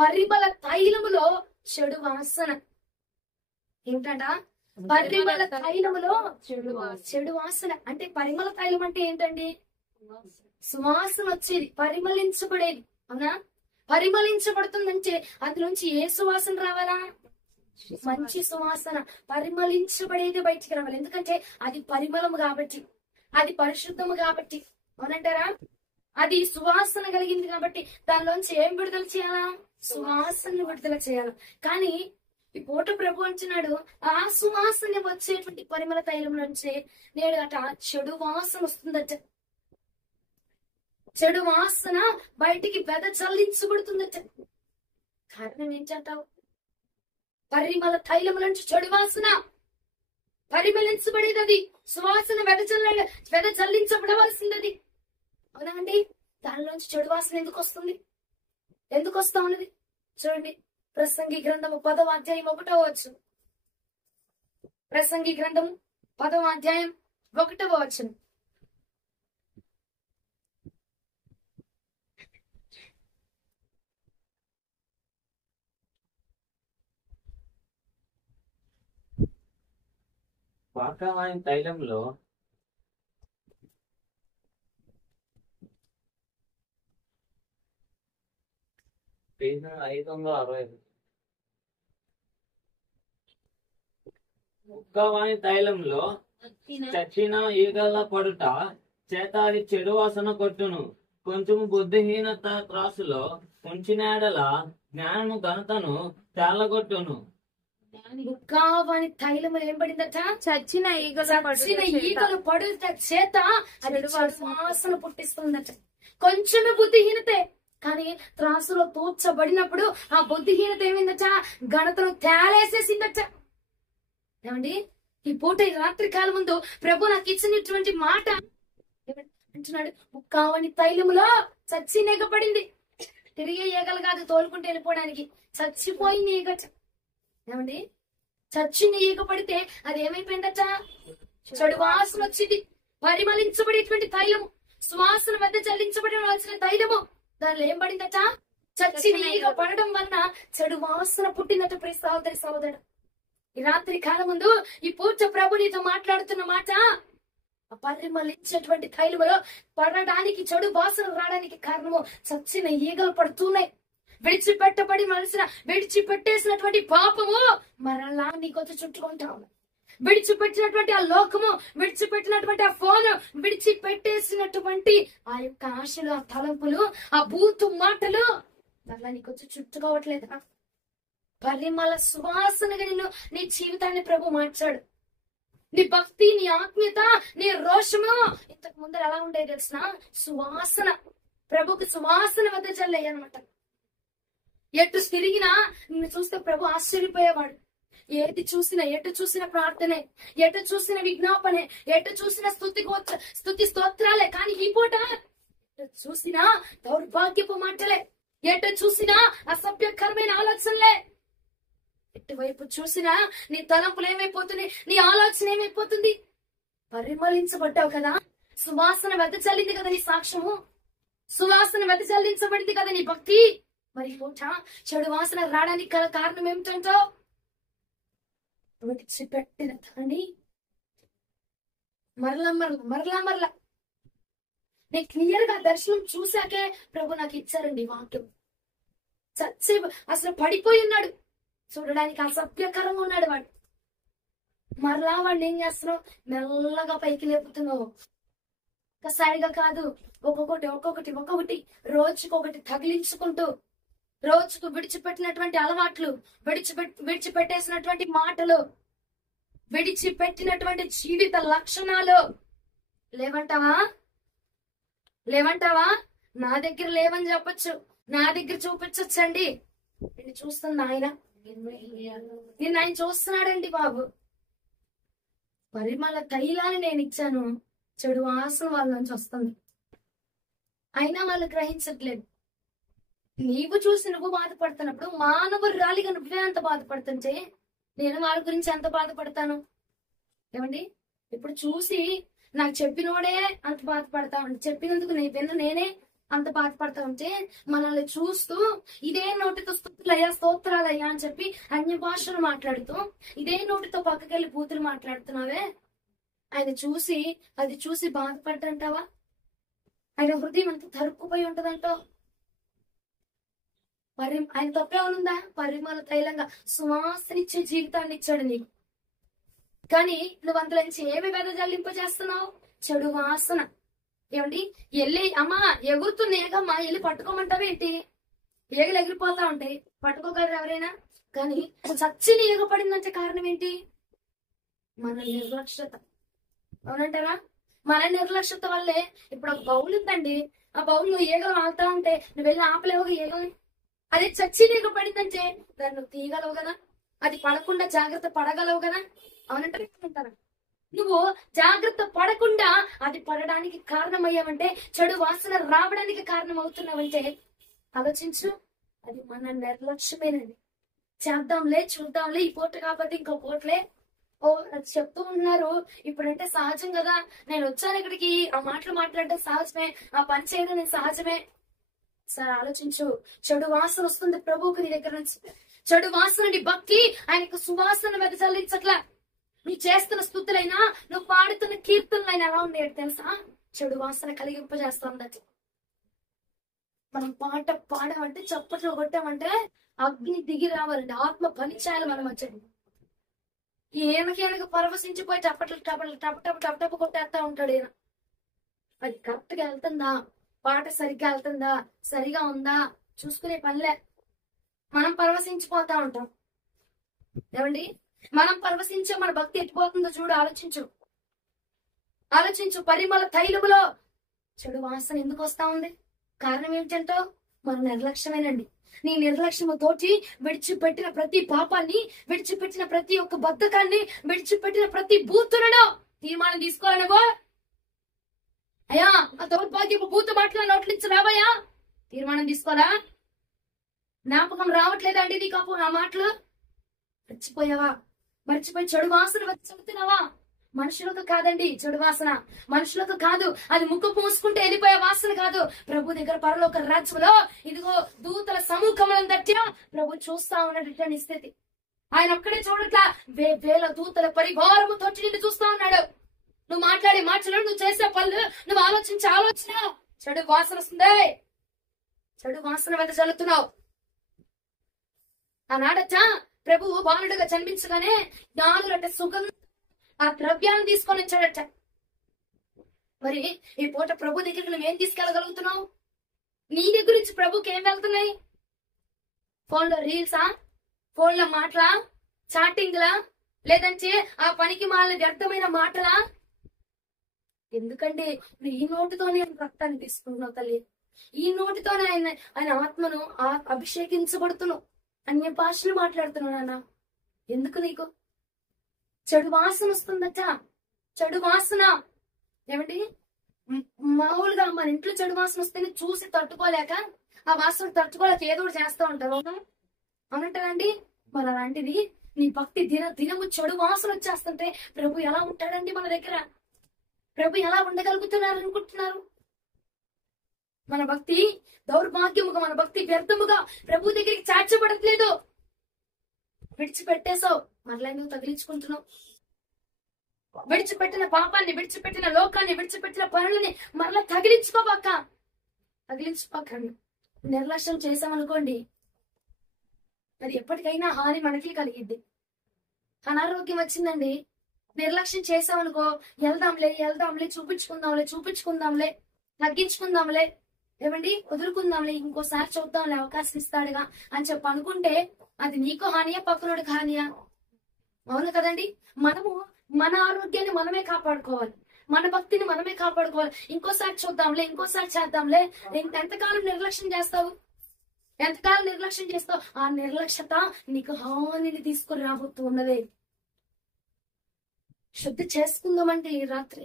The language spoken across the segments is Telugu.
పరిమళ తైలములో చెడు వాసన. ఏంటంట? పరిమళ తైలములో చెడు వాసన. అంటే పరిమళ తైలం అంటే ఏంటండి? సువాసన వచ్చేది, పరిమళించబడేది. అవునా? పరిమళించబడుతుందంటే అందులోంచి ఏ సువాసన రావాలా? మంచి సువాసన, పరిమళించబడేది బయటికి రావాలి. ఎందుకంటే అది పరిమళము కాబట్టి, అది పరిశుద్ధము కాబట్టి. అవునంటారా? అది సువాసన కలిగింది కాబట్టి దానిలోంచి ఏం విడుదల చేయాలా? సువాసన విడుదల చేయాలి. కానీ ఈ పూట ప్రభు అంటున్నాడు, ఆ సువాసన వచ్చేటువంటి పరిమళ తైలం నుంచి నేడు అట చెడు వాసన వస్తుందట. చెడు వాసన బయటికి వెదజల్లించబడుతుందట. కారణం ఏంటంటావు? పరిమళ తైలం నుంచి చెడు వాసన పరిమళించబడేది, అది సువాసన వెదజల్లించబడవలసింది అది. అవునా అండి? దానిలోంచి చెడు వాసన ఎందుకు వస్తుంది? ఎందుకు వస్తా ఉన్నది? చూడండి, ప్రసంగి గ్రంథము 10వ అధ్యాయం 1వ వచనం. ప్రసంగి గ్రంథము 10వ అధ్యాయం 1వ వచనం. వాక్యమైన తైలంలో పేజీ 560. వాక్యమైన తైలంలో చచ్చిన ఈగల పడుట చేత అది చెడు వాసన కొట్టును. కొంచెము బుద్ధిహీనత త్రాసులో ఉంచినేడల జ్ఞానము ఘనతను తేలగొట్టును. ముక్కావాని తైలము ఏం పడిందట? చచ్చిన ఈగలు పడుట చేత అది వాసన పుట్టిస్తుందట. కొంచెమే బుద్ధిహీనతే, కానీ త్రాసులో తూర్చబడినప్పుడు ఆ బుద్ధిహీనత ఏమైందట? ఘనతను తేలేసేసిందట. ఏమండి, ఈ పూట ఈ రాత్రి కాలం ముందు ప్రభు నాకు ఇచ్చినటువంటి మాట అంటున్నాడు, ముక్కావని తైలములో చచ్చిన ఈగ పడింది. తిరిగే ఈగలు కాదు, తోలుకుంటూ వెళ్ళిపోవడానికి. చచ్చిపోయింది ఈగట. ఏమండి, చచ్చిన ఈగ పడితే అది ఏమైపోయిందట? చెడు వాసన వచ్చింది. పరిమళించబడేటువంటి తైలము, సువాసన వద్ద చల్లించబడిన తైలము, దానిలో ఏం పడిందట? చచ్చిన ఈగ పడడం వలన చెడు వాసన పుట్టిందట. ప్రియ సహోదరి సహోదరుడు, ఈ రాత్రి కాలం ముందు ఈ పూర్తి ప్రభు నీతో మాట్లాడుతున్న మాట, పరిమళించేటువంటి తైలములో పడడానికి, చెడు వాసన రావడానికి కారణము చచ్చిన ఈగలు పడుతున్నాయి. విడిచిపెట్టేసినటువంటి పాపము మరలా నీకొచ్చి చుట్టుకుంటా ఉన్నాయి. విడిచిపెట్టినటువంటి ఆ లోకము, విడిచిపెట్టినటువంటి ఆ ఫోన్, విడిచిపెట్టేసినటువంటి ఆ యొక్క ఆశలు, ఆ తలంపులు, ఆ బూతు మాటలు మరలా నీకొచ్చి చుట్టుకోవట్లేదా? పరిమళ సువాసనగా నిన్ను, నీ జీవితాన్ని ప్రభు మార్చాడు. నీ భక్తి, నీ ఆత్మీయత, నీ రోషము ఇంతకు ముందర ఎలా ఉండేది తెలిసిన? సువాసన, ప్రభుకి సువాసన వద్ద చల్లాయి అనమాట. ఎటు తిరిగినా నిన్ను చూస్తే ప్రభు ఆశ్చర్యపోయేవాడు. ఎటు చూసిన ప్రార్థనే, ఎటు చూసిన విజ్ఞాపనే, ఎటు చూసిన స్తుతి స్తోత్రాలే. కానీ ఈ పూట ఎటు చూసినా దౌర్భాగ్యపు మాటలే, ఎటు చూసినా అసభ్యకరమైన ఆలోచనలే. ఎటువైపు చూసినా నీ తలంపులు ఏమైపోతుంది? నీ ఆలోచన ఏమైపోతుంది? పరిమళించబడ్డావు కదా, సువాసన వెదజల్లింది కదా నీ సాక్ష్యము, సువాసన వెదజల్లించబడింది కదా నీ భక్తి. మరి పూట చెడు వాసన రావడానికి గల కారణం ఏమిటంటో? విడిచిపెట్టిన దాన్ని మరలా నేను క్లియర్ గా దర్శనం చూశాకే ప్రభు నాకు ఇచ్చారండి వాక్యం. చచ్చే అసలు పడిపోయి ఉన్నాడు, చూడడానికి అసభ్యకరంగా ఉన్నాడు వాడు. మరలా వాడిని ఏం చేస్తున్నావు? మెల్లగా పైకి లేపుతున్నావు. ఒకసారిగా కాదు, ఒక్కొక్కటి రోజుకొకటి తగిలించుకుంటూ, రోజుకు విడిచిపెట్టినటువంటి అలవాట్లు, విడిచిపెట్టేసినటువంటి మాటలు, విడిచిపెట్టినటువంటి జీవిత లక్షణాలు లేవంటావా? నా దగ్గర లేవని చెప్పొచ్చు, నా దగ్గర చూపించొచ్చండి. నేను చూస్తున్నా ఆయన, నిన్ను ఆయన చూస్తున్నాడండి బాబు. పరిమళ తైలాన్ని నేను ఇచ్చాను, చెడు వాసన వాళ్ళ నుంచి వస్తుంది, అయినా వాళ్ళు గ్రహించట్లేదు. నీవు చూసి నువ్వు బాధపడుతున్నప్పుడు మానవురాలిగా నువ్వే అంత బాధపడుతుంటే నేను వాళ్ళ గురించి ఎంత బాధపడతాను? ఏమండి, ఇప్పుడు చూసి నాకు చెప్పినోడే అంత బాధపడతా, చెప్పినందుకు నేనే అంత బాధపడతా ఉంటే మనల్ని చూస్తూ ఇదే నోటితో స్తుతులయ్యా స్తోత్రాలయ్యా అని చెప్పి అన్య భాషలు మాట్లాడుతూ ఇదే నోటితో పక్కకెళ్ళి బూతులు మాట్లాడుతున్నావే, ఆయన చూసి అది చూసి బాధపడ్డంటావా? ఆయన హృదయం అంత తరుక్కుపోయి ఉంటదంటావు? ఆయన తప్పేమనుందా? పరిమళ తైలంగా సువాసనిచ్చే జీవితాన్ని ఇచ్చాడు నీకు. కానీ నువ్వు అందులో నుంచి ఏమి వెదజల్లింపజేస్తున్నావు? చెడు వాసన. ఏమండి, వెళ్ళి అమ్మా ఎగురుతున్న ఏగమ్మా వెళ్ళి పట్టుకోమంటావేంటి? ఏగలు ఎగిరిపోతా ఉంటాయి, పట్టుకోగలరు ఎవరైనా? కానీ చచ్చిని ఏగపడిందంటే కారణం ఏంటి? మన నిర్లక్ష్యత. అవునంటారా? మన నిర్లక్ష్యత వల్లే ఇప్పుడు ఒక బౌల్ ఉందండి, ఆ బౌల్ నువ్వు ఏగలు ఆగుతా ఉంటే నువ్వు వెళ్ళి ఆపలేవుగా ఏగని. అది చచ్చిని ఏగపడిందంటే దాన్ని నువ్వు తీయగలవు కదా, అది పడకుండా జాగ్రత్త పడగలవు కదా. అవునంటారా? నువ్వు జాగ్రత్త పడకుండా అది పడడానికి కారణమయ్యావంటే, చెడు వాసన రావడానికి కారణం అవుతున్నావంటే ఆలోచించు, అది మన నిర్లక్ష్యమేనండి. చేద్దాంలే, చూద్దాంలే, ఈ పూట కాకపోతే ఇంకో పూటలే. ఓ అది చెప్తూ ఉన్నారు. ఇప్పుడంటే సహజం కదా, నేను వచ్చాను ఇక్కడికి, ఆ మాటలు మాట్లాడడం సహజమే, ఆ పని చేయడం నేను సహజమే. సార్ ఆలోచించు, చెడు వాసన వస్తుంది ప్రభువుకి నీ దగ్గర నుంచి. చెడు వాసన నీ భక్తి ఆయనకు సువాసన వెదజల్లించట్లా. నువ్వు చేస్తున్న స్తుతులైనా, నువ్వు పాడుతున్న కీర్తనలైనా ఎలా ఉండేది తెలుసా? చెడు వాసన కలిగింపజేస్తుంది. మనం పాట పాడామంటే, చప్పట్లు కొట్టామంటే అగ్ని దిగి రావాలండి, ఆత్మ పని చేయాలి మనం వచ్చండి. ఈయనకి పరవశించిపోయి టపట్లు టపట్లు టపటపు కొట్టేస్తా ఉంటాడు ఈయన. అది కరెక్ట్ గా వెళ్తుందా? పాట సరిగ్గా వెళ్తుందా? సరిగా ఉందా? చూసుకునే పనిలే. మనం పరవశించిపోతా ఉంటాం. ఏమండి, మనం పరవశించే మన భక్తి ఎట్టిపోతుందో చూడు, ఆలోచించు. పరిమళ తైలములో చెడు వాసన ఎందుకు వస్తా ఉంది? కారణం ఏమిటంటో మన నిర్లక్ష్యమేనండి. నీ నిర్లక్ష్యము తోటి విడిచిపెట్టిన ప్రతి పాపాన్ని, విడిచిపెట్టిన ప్రతి ఒక్క బద్ధకాన్ని, విడిచిపెట్టిన ప్రతి బూతులను తీర్మానం తీసుకోవాలనుకో. అయ్యా ఆ దౌర్భాగ్యపు బూతు మాటలు నోట్ల నుంచి రావయ్యా, తీర్మానం తీసుకోరా? జ్ఞాపకం రావట్లేదా అండి నీకు ఆ మాటలు? మర్చిపోయావా? మర్చిపోయి చెడు వాసన వచ్చి చెబుతున్నావా? మనుషులకు కాదండి చెడు వాసన, మనుషులకు కాదు. అది ముక్కు పూసుకుంటే వెళ్ళిపోయే వాసన కాదు. ప్రభు దగ్గర పరలోక రాజ్యంలో ఇదిగో దూతల సమూహములందట్లా ప్రభు చూస్తా ఉన్నటువంటి స్థితి. ఆయన ఒక్కడే చూడట్లా, వేల దూతల పరివారము తోటి నిన్ను చూస్తా ఉన్నాడు. నువ్వు మాట్లాడే మాటలు, నువ్వు చేసే పనులు, నువ్వు ఆలోచించే ఆలోచన చెడు వాసన వస్తుంది. చెడు వాసన వెంట చల్లుతున్నావు. ఆనాడట ప్రభువు బాలుడుగా జన్మించగానే జ్ఞానులంటే సుగంధ ఆ ద్రవ్యాన్ని తీసుకొని వచ్చాడట. మరి ఈ పూట ప్రభు దగ్గరికి నువ్వేం తీసుకెళ్ళగలుగుతున్నావు? నీ దగ్గర నుంచి ప్రభుకి ఏం వెళ్తున్నాయి? ఫోన్లో రీల్సా? ఫోన్లో మాటలా? చాటింగ్లా? లేదంటే ఆ పనికి మాలిన వ్యర్థమైన మాటలా? ఎందుకండి నువ్వు ఈ నోటితోనే రక్తాన్ని తీసుకుంటున్నావు తల్లి. ఈ నోటితోనే ఆయన ఆత్మను అభిషేకించబడుతున్నావు. అన్య భాషలు మాట్లాడుతున్నావు నాన్న. ఎందుకు నీకు? చెడు వాసన వస్తుందట, చెడు వాసన. ఏమండి, మామూలుగా మన ఇంట్లో చెడు వాసన వస్తేనే చూసి తట్టుకోలేక, ఆ వాసన తట్టుకోలేక ఏదో ఒకటి చేస్తూ ఉంటారు. అవునంటారండి. మరి అలాంటిది నీ భక్తి దినము చెడు వాసన వచ్చేస్తుంటే ప్రభు ఎలా ఉంటాడండి మన దగ్గర? ప్రభు ఎలా ఉండగలుగుతున్నారు అనుకుంటున్నారు? మన భక్తి దౌర్భాగ్యముగా, మన భక్తి వ్యర్థముగా ప్రభు దగ్గరికి చేర్చబడట్లేదు. విడిచిపెట్టేసావు, మరలా నువ్వు తగిలించుకుంటున్నావు. విడిచిపెట్టిన పాపాన్ని, విడిచిపెట్టిన లోకాన్ని, విడిచిపెట్టిన పనులని మరలా తగిలించుకోకండి. నిర్లక్ష్యం చేసామనుకోండి, మరి ఎప్పటికైనా హాని మనకి కలిగిద్ది. అనారోగ్యం వచ్చిందండి, నిర్లక్ష్యం చేసామనుకో, వెళ్దాంలే చూపించుకుందాంలే తగ్గించుకుందాంలే, ఏమండి వదులుకుందాంలే, ఇంకోసారి చూద్దాంలే, అవకాశం ఇస్తాడుగా అని చెప్పి అనుకుంటే అది నీకు హానియా, పక్కనోడికి హానియా? అవును కదండి. మనము మన ఆరోగ్యాన్ని మనమే కాపాడుకోవాలి, మన భక్తిని మనమే కాపాడుకోవాలి. ఇంకోసారి చూద్దాంలే, ఇంకోసారి చేద్దాంలే. ఎంతకాలం నిర్లక్ష్యం చేస్తావు? ఎంతకాలం నిర్లక్ష్యం చేస్తావు? ఆ నిర్లక్ష్యత నీకు హానిని తీసుకుని రాబోతూ ఉన్నదే. శుద్ధి చేసుకుందామంటే ఈ రాత్రి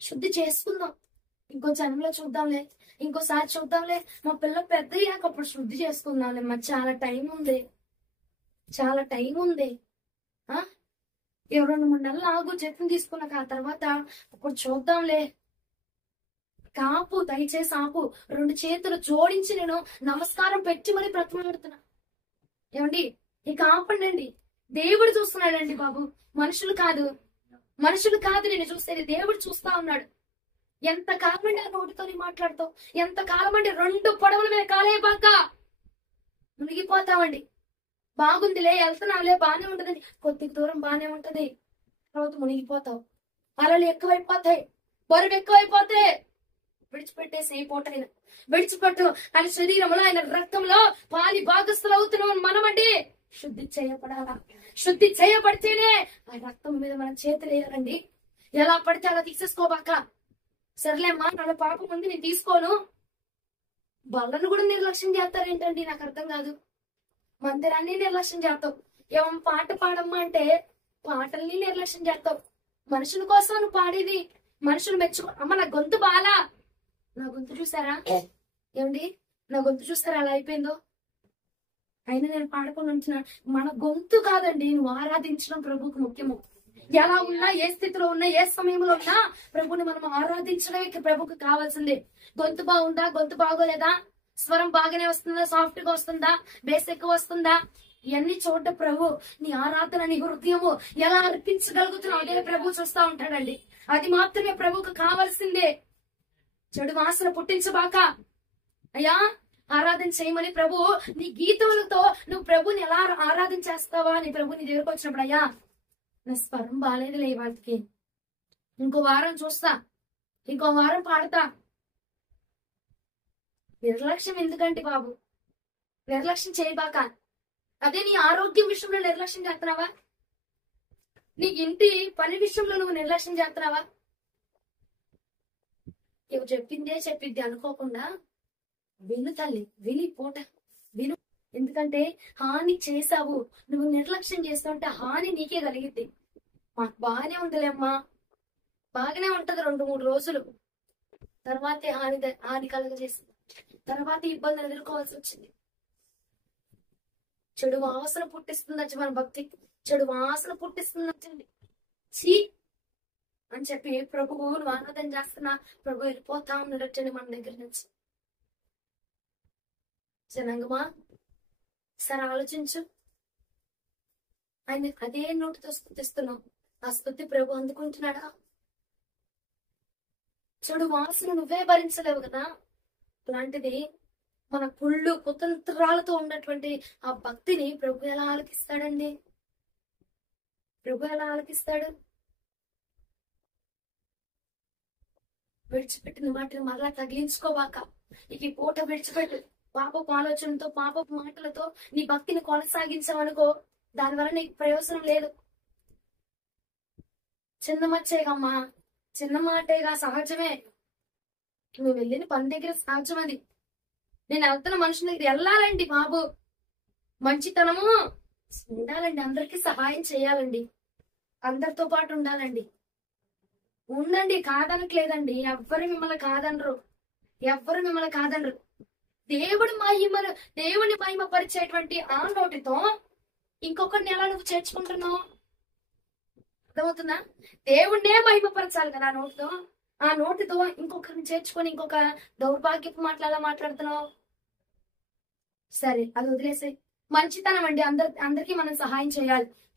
శుద్ధి చేసుకుందాం. ఇంకో జన్మలో చూద్దాంలే, ఇంకోసారి చూద్దాంలే, మా పిల్లలు పెద్ద అయ్యాక అప్పుడు శుద్ధి చేసుకుందాంలే. మరి చాలా టైం ఉంది. ఆ 2-3 నెలలు ఆగు, జీతం తీసుకున్నాక ఆ తర్వాత అప్పుడు చూద్దాంలే. కాపు, దయచేసి ఆపు. 2 చేతులు జోడించి నేను నమస్కారం పెట్టి మరి బ్రతిమాడుతున్నా. ఏమండి ఇక ఆపండి. దేవుడు చూస్తున్నాడండి బాబు, మనుషులు కాదు. మనుషులు కాదు నేను చూసేది, దేవుడు చూస్తా ఉన్నాడు. ఎంత కాలం అండి ఆ నోటితోని మాట్లాడతావు? ఎంత కాలం అండి 2 పడవల మీద కాలేబాక మునిగిపోతామండి. బాగుందిలే, వెళ్తున్నావులే, బానే ఉంటదండి, కొద్ది దూరం బానే ఉంటది, తర్వాత మునిగిపోతావు. అలలు ఎక్కువైపోతాయి, బరువు ఎక్కువైపోతే విడిచిపెట్టేసి ఈ పూటైనా విడిచిపెట్టు. ఆయన శరీరంలో, ఆయన రక్తంలో పాలి భాగస్థులు అవుతున్నాం మనమండి. శుద్ధి చేయబడాలా? శుద్ధి చేయబడితేనే ఆ రక్తం మీద మనం చేతులు వేయాలండి. ఎలా పడితే అలా తీసేసుకోబాక. సర్లేమ్మా, నాలో పాపం ఉంది, నేను తీసుకోను. బళ్ళను కూడా నిర్లక్ష్యం చేస్తారేంటండి, నాకు అర్థం కాదు. మందిరాన్ని నిర్లక్ష్యం చేస్తావు. ఏమో పాట పాడమ్మా అంటే పాటల్ని నిర్లక్ష్యం చేస్తావు. మనుషుల కోసం నువ్వు పాడేది, మనుషులు మెచ్చుకో. అమ్మ నా గొంతు బాలా, నా గొంతు చూసారా? ఏమండి నా గొంతు చూసారా అలా అయిపోయిందో? అయినా నేను పాడుకొని ఉంటున్నాను. మన గొంతు కాదండి, నువ్వు ఆరాధించడం ప్రభుకు ముఖ్యము. ఎలా ఉన్నా, ఏ స్థితిలో ఉన్నా, ఏ సమయంలో ఉన్నా ప్రభుని మనం ఆరాధించడమే ప్రభుకు కావాల్సిందే. గొంతు బాగుందా, గొంతు బాగోలేదా, స్వరం బాగానే వస్తుందా, సాఫ్ట్ గా వస్తుందా, బేస్ ఎక్కువ వస్తుందా, ఇవన్నీ చోట ప్రభు నీ ఆరాధన, నీ హృదయము ఎలా అర్పించగలుగుతున్నావు అదే ప్రభు చూస్తా ఉంటాడండి. అది మాత్రమే ప్రభుకు కావాల్సిందే. చెడు వాసన పుట్టించబాక. అయ్యా ఆరాధన చేయమని ప్రభు నీ గీతములతో నువ్వు ప్రభుని ఎలా ఆరాధన చేస్తావా అని ప్రభు నీ దగ్గరకు వచ్చినప్పుడు, అయ్యా నా స్వరం బాగాలేదులే వాళ్ళకి, ఇంకో వారం చూస్తా, ఇంకో వారం పాడతా. నిర్లక్ష్యం ఎందుకంటే బాబు, నిర్లక్ష్యం చేయబాక. అదే నీ ఆరోగ్యం విషయంలో నిర్లక్ష్యం చేస్తున్నావా? నీ ఇంటి పని విషయంలో నువ్వు నిర్లక్ష్యం చేస్తున్నావా? ఇవి చెప్పింది అనుకోకుండా విను తల్లి, విని పూట విను. ఎందుకంటే హాని చేసావు, నువ్వు నిర్లక్ష్యం చేస్తుంటే హాని నీకే కలిగిద్ది. మాకు బాగానే ఉందిలేమ్మా, బాగానే ఉంటది 2-3 రోజులు, తర్వాతే హాని కలుగజేసింది, తర్వాత ఇబ్బందులు ఎదుర్కోవాల్సి వచ్చింది. చెడు వాసన పుట్టిస్తుందండి మన భక్తి, చెడు వాసన పుట్టిస్తుందండి. చీ అని చెప్పి ప్రభువు నువ్వు ఆరాధన చేస్తున్నా, ప్రభు వెళ్ళిపోతా ఉన్నాడటండి మన దగ్గర నుంచి. జనంగమా సరే ఆలోచించు. ఆయన అదే నోటితో స్తుతిస్తున్నావు, ఆ స్తుతి ప్రభు అందుకుంటున్నాడా? చెడు వాసన నువ్వే భరించలేవు కదా. అలాంటిది మన కుళ్ళు కుతంత్రాలతో ఉన్నటువంటి ఆ భక్తిని ప్రభు ఎలా ఆలకిస్తాడండి? ప్రభు ఎలా ఆలకిస్తాడు? విడిచిపెట్టిన వాటిని మరలా తగిలించుకోవాక. ఇక ఈ పూట విడిచిపెట్టు. పాపపు ఆలోచనతో, పాపపు మాటలతో నీ భక్తిని కొనసాగించావనుకో, దానివల్ల నీకు ప్రయోజనం లేదు. చిన్న మచ్చేగమ్మా, చిన్న మాటేగా, సహజమే. నువ్వు వెళ్ళిన పని దగ్గర సహజం అది. నేను వెళ్తున్న మనుషుల దగ్గర వెళ్ళాలండి బాబు. మంచితనము ఉండాలండి, అందరికీ సహాయం చేయాలండి, అందరితో పాటు ఉండాలండి. ఉండండి, కాదనట్లేదండి. ఎవ్వరు మిమ్మల్ని కాదనరు, ఎవ్వరు మిమ్మల్ని కాదనరు. దేవుని మహిమ పరిచేటువంటి ఆ నోటితో ఇంకొకరిని ఎలా నువ్వు చేర్చుకుంటున్నావు? అర్థమవుతుందా? దేవుణ్ణే మహిమపరచాలి కదా ఆ నోటితో. ఆ నోటితో ఇంకొకరిని చేర్చుకొని ఇంకొక దౌర్భాగ్యపు మాటలు ఎలా మాట్లాడుతున్నావు? సరే అది వదిలేసే. మంచితనం అండి, అందరికీ మనం సహాయం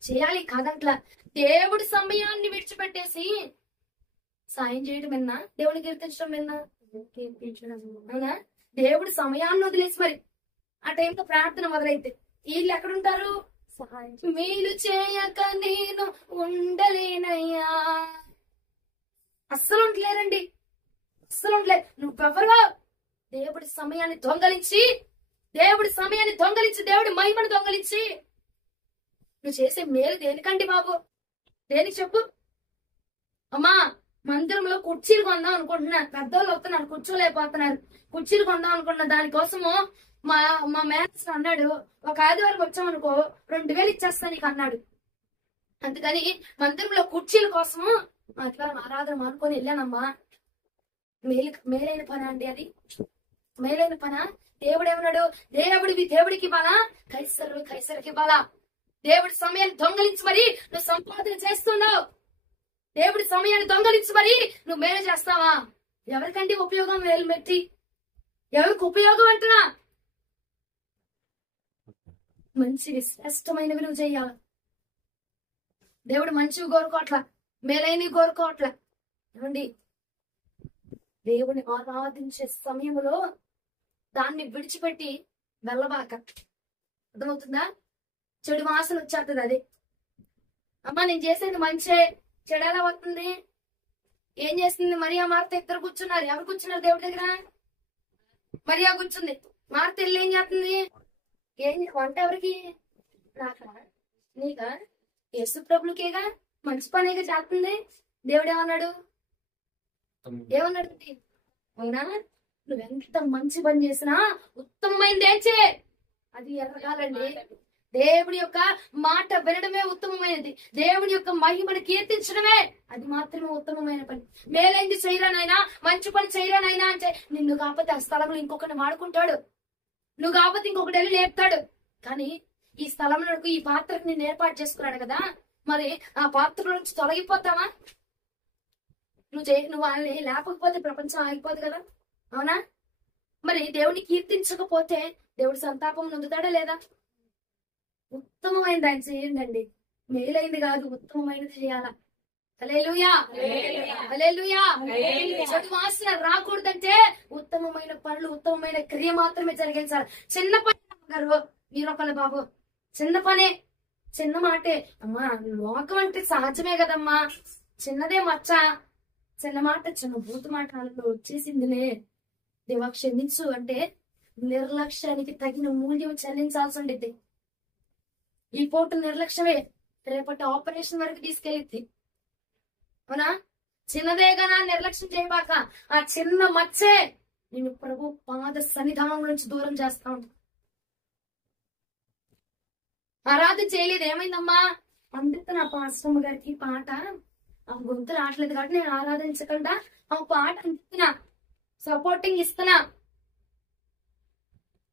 చేయాలి కాదంట్లా. దేవుడి సమయాన్ని విడిచిపెట్టేసి సాయం చేయడం విన్నా, దేవుని కీర్తించడం విన్నా, అవునా? దేవుడి సమయాన్ని వదిలేసి మరి ఆ టైంలో ప్రార్థన మొదలైతే వీళ్ళు ఎక్కడుంటారు? మేలు చేయక నేను ఉండలేనయ్యా. అస్సలు ఉండలేరండి, అస్సలు ఉండలేదు. నువ్వెవరుగా దేవుడి సమయాన్ని దొంగలించి దేవుడి మహిమను దొంగలించి నువ్వు చేసే మేలు దేనికండి బాబు? దేనికి చెప్పు? అమ్మా మందిరంలో కుర్చీలు కొందాం అనుకుంటున్నా, పెద్దోళ్ళు వస్తున్నారు, కూర్చోలేకపోతున్నారు, కుర్చీలు కొందాం అనుకుంటున్నా. దానికోసము మా మేనేజర్ అన్నాడు, ఒక ఆదివారం వచ్చామనుకో 2000 ఇచ్చేస్తా నీకు అన్నాడు. అందుకని మందిరంలో కుర్చీల కోసము ఆదివారం ఆరాధన అనుకొని వెళ్ళానమ్మా. మేలైన పని అండి అది, మేలైన పనా? దేవుడు ఏమన్నాడు? దేవుడికి ఇవ్వాలా, కైసరుకి ఇవ్వాలా. దేవుడి సమయాన్ని దొంగలించి మరి నువ్వు సంపాదన చేస్తున్నావు, దేవుడి సమయాన్ని దొంగలించి మరి నువ్వు మేలు చేస్తావా? ఎవరికంటే ఉపయోగం వేలు పెట్టి ఎవరికి ఉపయోగం అంటున్నా మంచివి శ్రేష్టమైనవి నువ్వు చెయ్యాలి. దేవుడు మంచివి కోరుకోవట్ల, మేలైనవి కోరుకోవట్ల. ఏమండి, దేవుని ఆరాధించే సమయంలో దాన్ని విడిచిపెట్టి వెళ్ళబాక. అర్థమవుతుందా? చెడు వాసన వచ్చేస్తుంది. అది అమ్మా నేను చేసేది మంచే, చెడు ఎలా వస్తుంది? ఏం చేస్తుంది? మరియా మార్త ఇద్దరు కూర్చున్నారు. ఎవరు కూర్చున్నారు దేవుడి దగ్గర? మరియా కూర్చుంది. మార్త వెళ్ళి ఏం చేస్తుంది? ఏం వంట ఎవరికి? నాకా? నీకా? యేసు ప్రభులకేగా, మంచి పనేగా చేస్తుంది. దేవుడు ఏమన్నాడు? అవునా, నువ్వెంత మంచి పని చేసినా ఉత్తమమైనది ఏం చే, అది ఎరగాలండి. దేవుడి యొక్క మాట వినడమే ఉత్తమమైనది. దేవుడి యొక్క మహిమను కీర్తించడమే అది మాత్రమే ఉత్తమమైన పని. మేలైంది చేయరానైనా, మంచి పని చేయరానైనా అంటే నిన్ను కాకపోతే ఆ స్థలంలో ఇంకొకరిని వాడుకుంటాడు, నువ్వు కాకపోతే ఇంకొకటి వెళ్ళి లేపుతాడు. కానీ ఈ స్థలంలో ఈ పాత్రకు నేను ఏర్పాటు చేసుకున్నాడు కదా, మరి ఆ పాత్ర నుంచి తొలగిపోతావా? నువ్వు వాళ్ళని లేపకపోతే ప్రపంచం ఆగిపోదు కదా, అవునా? మరి దేవుని కీర్తించకపోతే దేవుడు సంతాపం నొందుతాడా లేదా? ఉత్తమమైనది ఆయన చేయండి. మేలైంది కాదు, ఉత్తమమైనది చేయాలా. హల్లెలూయా, హల్లెలూయా. చెడు వాసన రాకూడదంటే ఉత్తమమైన పనులు, ఉత్తమమైన క్రియ మాత్రమే జరిగించాలి. చిన్న పని గారు మీరొకళ్ళ బాబు, చిన్న పనే, చిన్న మాటే. అమ్మా లోకం అంటే సహజమే కదమ్మా, చిన్నదే మచ్చ, చిన్న మాట, చిన్న బూతు మాట వచ్చేసిందిలే, దేవా క్షమించు అంటే నిర్లక్ష్యానికి తగిన మూల్యం చెల్లించాల్సి ఉండేది. ఈ పూట నిర్లక్ష్యమే రేపటి ఆపరేషన్ వరకు తీసుకెళ్ళిద్ది, అవునా? చిన్నదేగానా నిర్లక్ష్యం చేయబాక. ఆ చిన్న మచ్చే నేను ప్రభు పాద సన్నిధానం నుంచి దూరం చేస్తా ఉంటా. ఆరాధన చేయలేదు, ఏమైందమ్మా? అందుకే నా పాస్టమ్మ గారికి పాట ఆ గొంతు రావట్లేదు కాబట్టి నేను ఆరాధించకుండా ఆ పాట అందిస్తున్నా, సపోర్టింగ్ ఇస్తున్నా.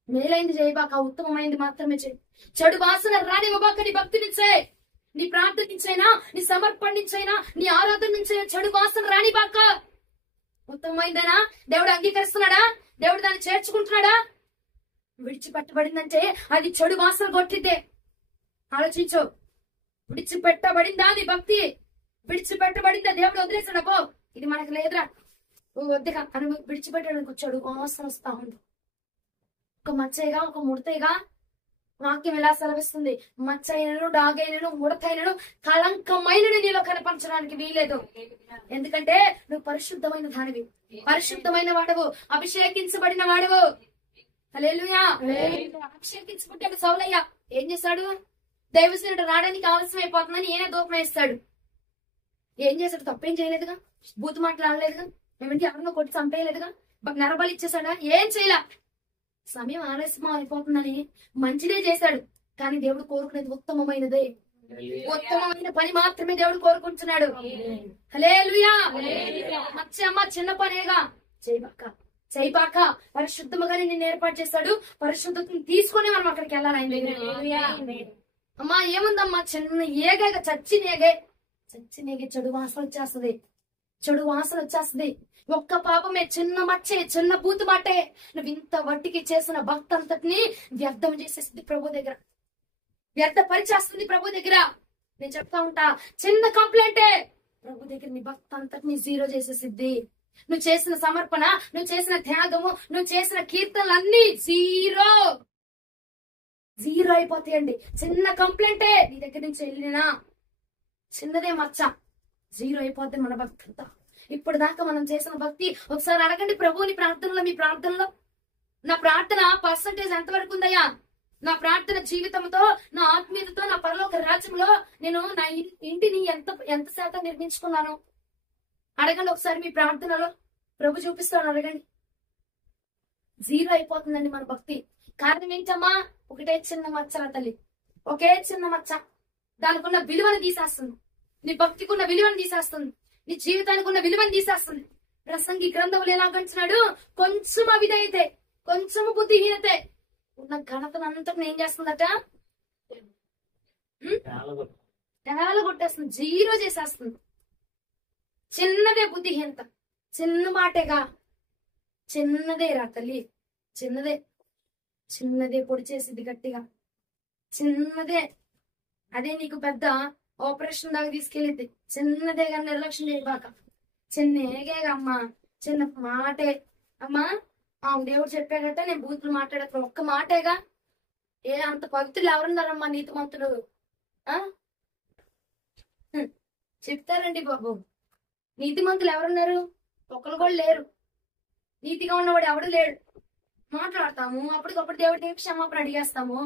మేలైంది చేయబాక, ఉత్తమమైంది మాత్రమే చేయి. చెడు వాసన రానివ్వబాక. నీ భక్తి నుంచే, నీ ప్రార్థన నుంచైనా, నీ సమర్పణ నుంచైనా, నీ ఆరాధన నుంచైనా చెడు వాసన రానిబాక. ఉత్తమమైందేనా? దేవుడు అంగీకరిస్తున్నాడా? దేవుడు దాన్ని చేర్చుకుంటున్నాడా? విడిచిపెట్టబడిందంటే అది చెడు వాసన కొట్టిద్దే. ఆలోచించు. విడిచిపెట్టబడిందా నీ భక్తి? విడిచిపెట్టబడిందా? దేవుడు వదిలేసాడు, అబ్బో ఇది మనకు లేదురా, వద్దుగా అని విడిచిపెట్టడానికి చెడు వాసన వస్తా ఉంది. ఒక మచ్చైగా, ఒక ముడతైగా వాక్యం ఎలా సెలవిస్తుంది? మచ్చైనను, డాగైనను, ముడతైనను, కళంకమైనను నీలో కనపరచడానికి వీలేదు. ఎందుకంటే నువ్వు పరిశుద్ధమైన దానివి, పరిశుద్ధమైన వాడవు, అభిషేకించబడిన వాడవు. హల్లెలూయా. అభిషేకించబడ్డాడు సౌలయ్య. ఏం చేశాడు? దైవసేనుడు రావడానికి ఆలస్యం అయిపోతుందని ఈయన దూపం వేస్తాడు. ఏం చేశాడు? తప్పేం చేయలేదుగా, బూతు మాటలు ఆడలేదుగా, ఏమంటే ఎవరినో కొట్టి చంపేయలేదుగా, నరబలి ఇచ్చేసాడా? ఏం చేయలే. సమయం ఆలస్యం అయిపోతుందని మంచిదే చేశాడు. కానీ దేవుడు కోరుకునేది ఉత్తమమైనదే, ఉత్తమమైన పని మాత్రమే దేవుడు కోరుకుంటున్నాడు. హల్లెలూయా. మచ్చమ్మ చిన్న పనేగా, చేయబాక. పరిశుద్ధముగానే నిన్ను ఏర్పాటు చేస్తాడు. పరిశుద్ధతను తీసుకొని మనం అక్కడికి వెళ్ళాలి ఆయన దగ్గర. అమ్మా ఏముందమ్మా, చిన్న ఏగే, చచ్చిన ఏగే చెడు వాసన వచ్చేస్తుంది, చెడు వాసన వచ్చేస్తుంది. ఒక్క పాపమే, చిన్న మచ్చే, చిన్న బూతు మాటే నువ్వు ఇంత వట్టికి చేసిన భక్తి అంతటిని వ్యర్థం చేసేస్తుంది ప్రభు దగ్గర, వ్యర్థపరిచేస్తుంది ప్రభు దగ్గర. నేను చెప్తా ఉంటా, చిన్న కంప్లైంటే ప్రభు దగ్గర నీ భక్తి అంతటిని జీరో చేసేసిద్ది. నువ్వు చేసిన సమర్పణ, నువ్వు చేసిన త్యాగము, నువ్వు చేసిన కీర్తనలన్నీ జీరో అయిపోతాయండి. చిన్న కంప్లైంటే నీ దగ్గర నుంచి వెళ్ళినా, చిన్నదే మచ్చ, జీరో అయిపోద్ది మన భక్తి అంతా. ఇప్పుడు దాకా మనం చేసిన భక్తి ఒకసారి అడగండి ప్రభువుని ప్రార్థనలో. మీ ప్రార్థనలో నా ప్రార్థన పర్సంటేజ్ ఎంతవరకు ఉందయ్యా? నా ప్రార్థన జీవితంతో, నా ఆత్మీయతతో, నా పరలోక రాజ్యంలో నేను నా ఇంటిని ఎంత శాతం నిర్మించుకున్నాను? అడగండి ఒకసారి మీ ప్రార్థనలో. ప్రభు చూపిస్తాను, అడగండి. జీరో అయిపోతుందండి మన భక్తి. కారణం ఏంటమ్మా? ఒకటే చిన్న మచ్చల తల్లి, ఒకే చిన్న మచ్చ దానికి ఉన్న విలువను తీసేస్తుంది, నీ భక్తికి ఉన్న విలువను తీసేస్తుంది, నీ జీవితానికి ఉన్న విలువను తీసేస్తుంది. ప్రసంగి గ్రంథములు ఎలాగంటున్నాడు? కొంచెం అవిధైతే, కొంచెము బుద్ధిహీనతే ఉన్న ఘనతను అంతటిని ఏం చేస్తుందట? కొట్టేస్తుంది, జీరో చేసేస్తుంది. చిన్నదే బుద్ధిహీనత, చిన్న మాటేగా, చిన్నదే రా తల్లి, చిన్నదే, చిన్నదే పొడి చేసిద్ది గట్టిగా, చిన్నదే. అదే నీకు పెద్ద ఆపరేషన్ దాకా తీసుకెళ్ళిద్ది. చిన్నదే కానీ నిర్లక్ష్యం చేయబాక. చిన్నేగే అమ్మా, చిన్న మాటే అమ్మా. దేవుడు చెప్పాడట నేను బూతులు మాట్లాడతాను, ఒక్క మాటేగా. ఏ అంత పవిత్రులు ఎవరున్నారమ్మా నీతిమంతుడు? ఆ చెప్తారండి బాబు, నీతిమంతులు ఎవరున్నారు? ఒకరు కూడా లేరు. నీతిగా ఉన్నవాడు ఎవడు లేడు. మాట్లాడతాము, అప్పటికప్పుడు దేవుడికి క్షమాపణ అడిగేస్తాము,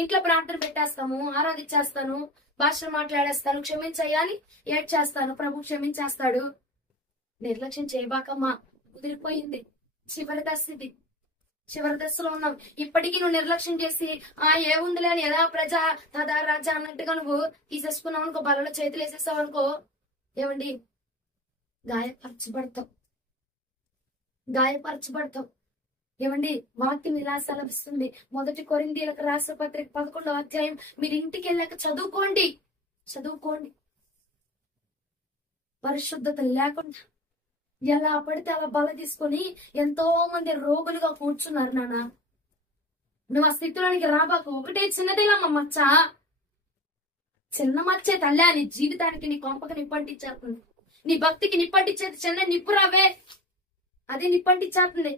ఇంట్లో ప్రార్థన పెట్టేస్తాము, ఆరాధించేస్తాను, భాషలు మాట్లాడేస్తాను, క్షమించయ్యా అని ఏడ్చేస్తాను, ప్రభు క్షమించేస్తాడు. నిర్లక్ష్యం చేయబాకమ్మా, కుదిరిపోయింది. చివరి దశది, చివరి దశలో ఉన్నాం. ఇప్పటికీ నువ్వు నిర్లక్ష్యం చేసి ఏముందిలే అని యథా ప్రజ తదా రాజా అన్నట్టుగా నువ్వు తీసేసుకున్నావు అనుకో, బలలో చేతులు వేసేస్తావు అనుకో, ఏమండి గాయపరచబడతావు, గాయపరచబడతావు. ఏమండి వాక్యం ఇలా సెలవిస్తుంది. 1 కొరింథీయులకు రాసిన పత్రిక 11వ అధ్యాయం మీరు ఇంటికి వెళ్ళాక చదువుకోండి, చదువుకోండి. పరిశుద్ధత లేకుండా ఎలా పడితే అలా బల తీసుకొని ఎంతో మంది రోగులుగా కూర్చున్నారు. నాన్న నువ్వు ఆ స్థితిలోనికి రాబాకు. ఒకటే చిన్నదేలమ్మ మచ్చ, చిన్న మచ్చే తల్లి. నీ జీవితానికి నీ కొంపకి నిప్పంటిచ్చేస్తుంది, నీ భక్తికి నిప్పంటిచ్చేది చిన్న నిప్పు రవ్వే. అదే నిప్పంటిచ్చేస్తుంది.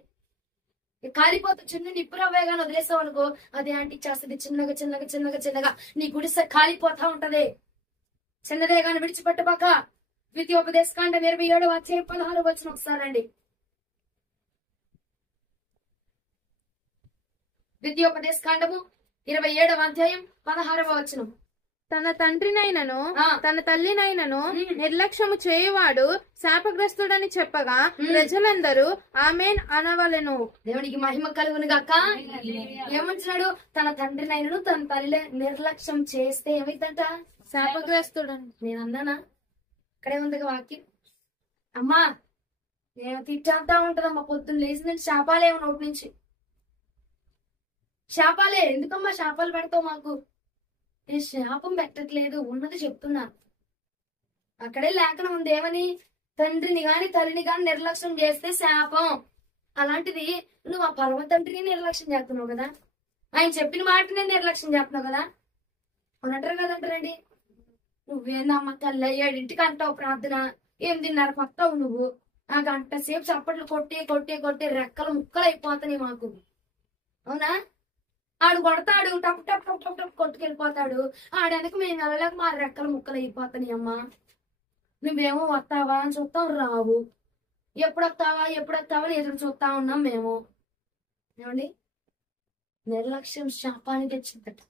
కాలిపోతే చిన్న నిప్పు రవ్వే గాని వదిలేసావు అనుకో, అదే అంటిచ్చేస్తుంది చిన్నగా చిన్నగా చిన్నగా చిన్నగా. నీ గుడిసె కాలిపోతా ఉంటది. చిన్నదే గాని విడిచిపెట్టబాక. ద్వితీయోపదేశకాండం 27వ అధ్యాయం 16వ వచనం ఒకసారండి. ద్వితీయోపదేశకాండము 27వ అధ్యాయం 16వ వచనం. తన తండ్రినైనను తన తల్లినైనను నిర్లక్ష్యము చేయువాడు శాపగ్రస్తుడని చెప్పగా ప్రజలందరూ ఆమేన్ అనవలెను. దేవునికి మహిమ కలుగును గాక. ఏమంటున్నాడు? తన తండ్రినైనను తన తల్లి నిర్లక్ష్యం చేస్తే ఏమైందంట? శాపగ్రస్తుడని. నేను అన్నానా? ఇక్కడే ఉంది వాక్యం. అమ్మా నేను తిట్టేద్దా ఉంటదమ్మా, పొద్దున్న లేచిందంటే శాపాలేమో నోటి నుంచి. శాపాలే. ఎందుకమ్మా శాపాలు పెడతావు మాకు? నేను శాపం పెట్టట్లేదు, ఉన్నది చెప్తున్నా. అక్కడే లేఖనం ఉంది ఏమని? తండ్రిని గాని తల్లిని గాని నిర్లక్ష్యం చేస్తే శాపం. అలాంటిది నువ్వు ఆ పరమ తండ్రిని నిర్లక్ష్యం చేస్తున్నావు కదా, ఆయన చెప్పిన మాటనే నిర్లక్ష్యం చేస్తున్నావు కదా. అవునంటారు కదంటారండి. నువ్వేందమ్మ తల్లి 7ంటికి అంటావు ప్రార్థన, 8:30కి వస్తావు నువ్వు. ఆ గంట సేపు చప్పట్లు కొట్టి కొట్టి కొట్టి రెక్కలు ముక్కలు అయిపోతాయి మాకు. అవునా? ఆడు కొడతాడు, టప్ టప్ టప్ టప్ టప్ కొట్టుకెళ్ళిపోతాడు. ఆడనక మేము వెళ్ళలేక మా రెక్కలు ముక్కలు అయిపోతాయి అమ్మా. నువ్వేమో వస్తావా అని చూస్తావు, రావు. ఎప్పుడు వస్తావా అని ఎదురు చూస్తా ఉన్నాం మేము. ఏమండి? నిర్లక్ష్యం శాపాన్ని తెచ్చిందట.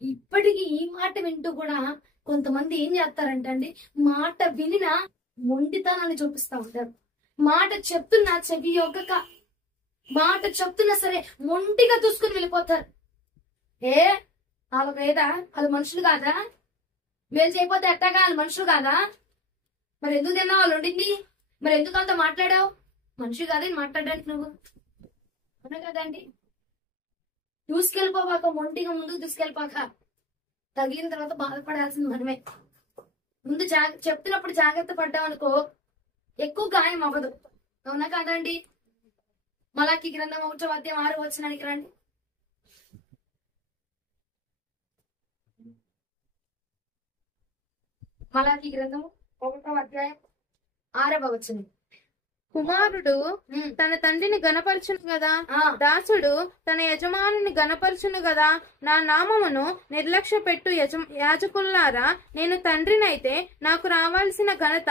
ఇప్పటికీ ఈ మాట వింటూ కూడా కొంతమంది ఏం చేస్తారంటే అండి, మాట వినిన మొండితనాన్ని చూపిస్తా ఉంటారు. మాట చెప్తున్నా చెవి యొక్కక, మాట చెప్తున్నా సరే మొండిగా దూసుకుని వెళ్ళిపోతారు. వాళ్ళకు ఏదా? వాళ్ళు మనుషులు కాదా? మేలు చేయకపోతే ఎట్టగా వాళ్ళు మనుషులు కాదా? మరి ఎందుకు తిన్నావు వాళ్ళు వండింది? మరి ఎందుకు అంత మాట్లాడావు? మనిషి కాదని మాట్లాడడానికి నువ్వు, అవునా కదండి? దూసుకెళ్ళిపోవాక, మొండిగా ముందుకు తీసుకెళ్ళిపోక, తగిలిన తర్వాత బాధపడాల్సింది మనమే. ముందు చెప్తున్నప్పుడు జాగ్రత్త పడ్డామనుకో ఎక్కువ గాయం అవ్వదు. అవునా కాదండి? మలాకి గ్రంథం 1వ అధ్యాయం 6వ వచనానికి రండి. మలాకి గ్రంథము 1వ అధ్యాయం 6వ వచనం. కుమారుడు తన తండ్రిని గణపరచును గదా, దాసుడు తన యజమానుని గణపరచును గదా. నా నామమును నిర్లక్ష్య పెట్టు యాజకులారా, నేను తండ్రినైతే నాకు రావాల్సిన ఘనత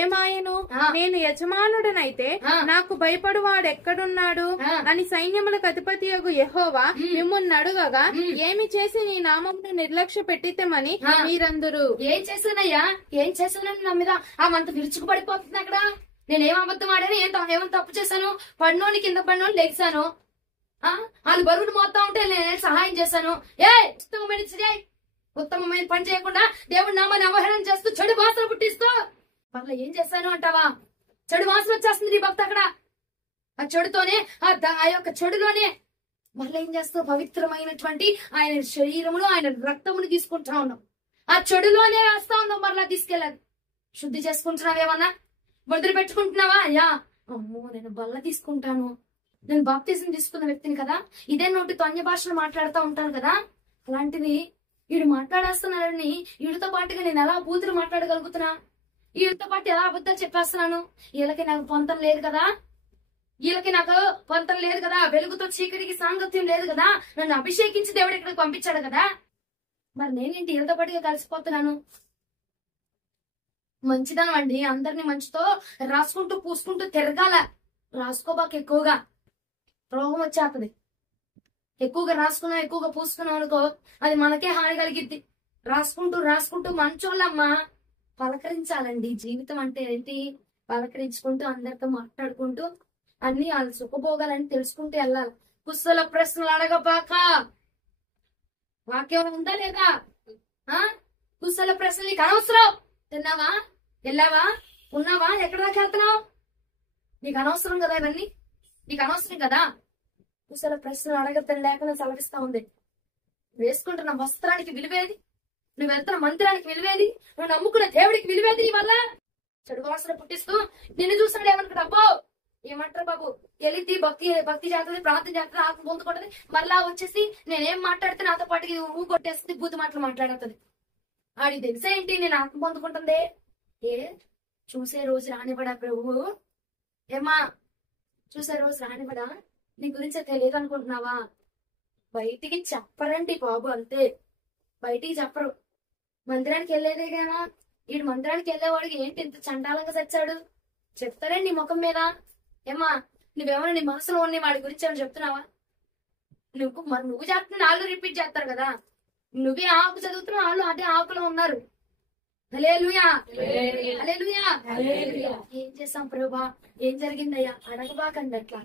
ఏమాయను? నేను యజమానుడనైతే నాకు భయపడువాడెక్కడున్నాడు అని సైన్యములకు అధిపతియగు యెహోవా మిమ్మును అడుగగా, ఏమి చేసి నీ నామమును నిర్లక్ష్య పెట్టితమని మీరందరూ. ఏం చేశానయ్యా? ఏం చేశానని నా మీద ఆమంత విరుచుకు పడిపోతుంది అక్కడ. నేనేం అబద్ధం ఆడాను? ఏమో తప్పు చేశాను? పడినోని కింద పడినోని లెగిసాను. వాళ్ళు బరువును మోస్తా ఉంటే నేను సహాయం చేశాను. ఉత్తమమైన పని చేయకుండా దేవుడి నామాన్ని అవహేళన చేస్తూ చెడు వాసన పుట్టిస్తూ వాళ్ళ ఏం చేశాను అంటావా? చెడు వాసన వచ్చేస్తుంది నీ భక్తి అక్కడ. ఆ చెడుతోనే ఆ యొక్క చెడులోనే మళ్ళీ ఏం చేస్తావు? పవిత్రమైనటువంటి ఆయన శరీరమును ఆయన రక్తమును తీసుకుంటా ఉన్నాం. ఆ చెడులోనే వేస్తా ఉన్నాం, మరలా తీసుకెళ్ళాలి. శుద్ధి చేసుకుంటున్నావేమన్నా? బొద్దులు పెట్టుకుంటున్నావా? అయ్యా అమ్మో నేను బల్ల తీసుకుంటాను, నేను బాప్తిజం తీసుకున్న వ్యక్తిని కదా, ఇదే నోటితో అన్య భాషలు మాట్లాడుతూ ఉంటాను కదా. అలాంటిది వీడు మాట్లాడేస్తున్నాడని వీడితో పాటుగా నేను ఎలా బూతులు మాట్లాడగలుగుతున్నా? వీడితో పాటు ఎలా అబద్ధాలు చెప్పేస్తున్నాను? వీళ్ళకి నాకు పొంతం లేదు కదా, వీళ్ళకి నాకు పొంతం లేదు కదా, వెలుగుతో చీకటికి సాంగత్యం లేదు కదా, నన్ను అభిషేకించి దేవుడు ఇక్కడికి పంపించాడు కదా, మరి నేనేంటి వీళ్ళతో పాటుగా కలిసిపోతున్నాను? మంచిదనం అండి, అందరిని మంచితో రాసుకుంటూ పూసుకుంటూ తిరగాల. రాసుకోబాక ఎక్కువగా, రోగం వచ్చేస్తుంది. ఎక్కువగా రాసుకున్నాం ఎక్కువగా పూసుకున్నాం అనుకో, అది మనకే హాని కలిగిద్ది. రాసుకుంటూ రాసుకుంటూ మంచోళ్ళమ్మా. పలకరించాలండి. జీవితం అంటే ఏంటి? పలకరించుకుంటూ అందరితో మాట్లాడుకుంటూ అన్ని వాళ్ళు సుఖభోగాలని తెలుసుకుంటూ వెళ్ళాలి. కుశల ప్రశ్నలు అడగబాక. వాక్యం ఉందా లేదా? కుశల ప్రశ్నలు నీకు అనవసరం. తిన్నావా? వెళ్ళావా? ఉన్నావా? ఎక్కడ దాకా వెళ్తున్నావు? నీకు అనవసరం కదా ఇవన్నీ, నీకు అనవసరం కదా. కుశల ప్రశ్నలు అడగద్దని లేకుండా సెలవిస్తా ఉంది. వేసుకుంటున్న వస్త్రానికి విలువేది? నువ్వు వెళ్తున్న మందిరానికి విలువేది? నువ్వు నమ్ముకున్న దేవుడికి విలువేది? నీ వల్ల చెడు వాసన పుట్టిస్తూ నిన్ను చూసినాడు ఏమనుకుంటా? అబ్బో ఏమంటారు బాబు, వెళ్ళిద్ది భక్తి చేస్తుంది, ప్రార్థన చేస్తుంది, ఆత్మ పొందుకుంటది, మళ్ళా వచ్చేసి నేనేం మాట్లాడితే నాతో పాటుకి ఊ కొట్టేస్తుంది, బూతు మాటలు మాట్లాడుతుంది. ఆడికి తెలిసే ఏంటి నేను ఆత్మ పొందుకుంటుందే? ఏ చూసే రోజు రానివ్వడా ప్రభువు? ఏమా చూసే రోజు రానివ్వడా? నీ గురించి తెలియదు అనుకుంటున్నావా? బయటికి చెప్పరండి బాబు, అంతే. బయటికి చెప్పరు. మందిరానికి వెళ్ళేదే కదా, వీడు మందిరానికి వెళ్ళేవాడికి ఏంటి ఇంత చండాలంగా చచ్చాడు చెప్తారండి ముఖం మీద. ఏమా నువ్వేమన్నా నీ మనసులో ఉన్న వాడి గురించి ఏమైనా చెప్తున్నావా? నువ్వు చెప్తున్నా వాళ్ళు రిపీట్ చేస్తారు కదా. నువ్వే ఆకు చదువుతున్నావు, వాళ్ళు అదే ఆకులో ఉన్నారు. హల్లెలూయా, హల్లెలూయా. ఏం చేసాం ప్రభా, ఏం జరిగిందయ్యా అడగబాకండి. అట్లా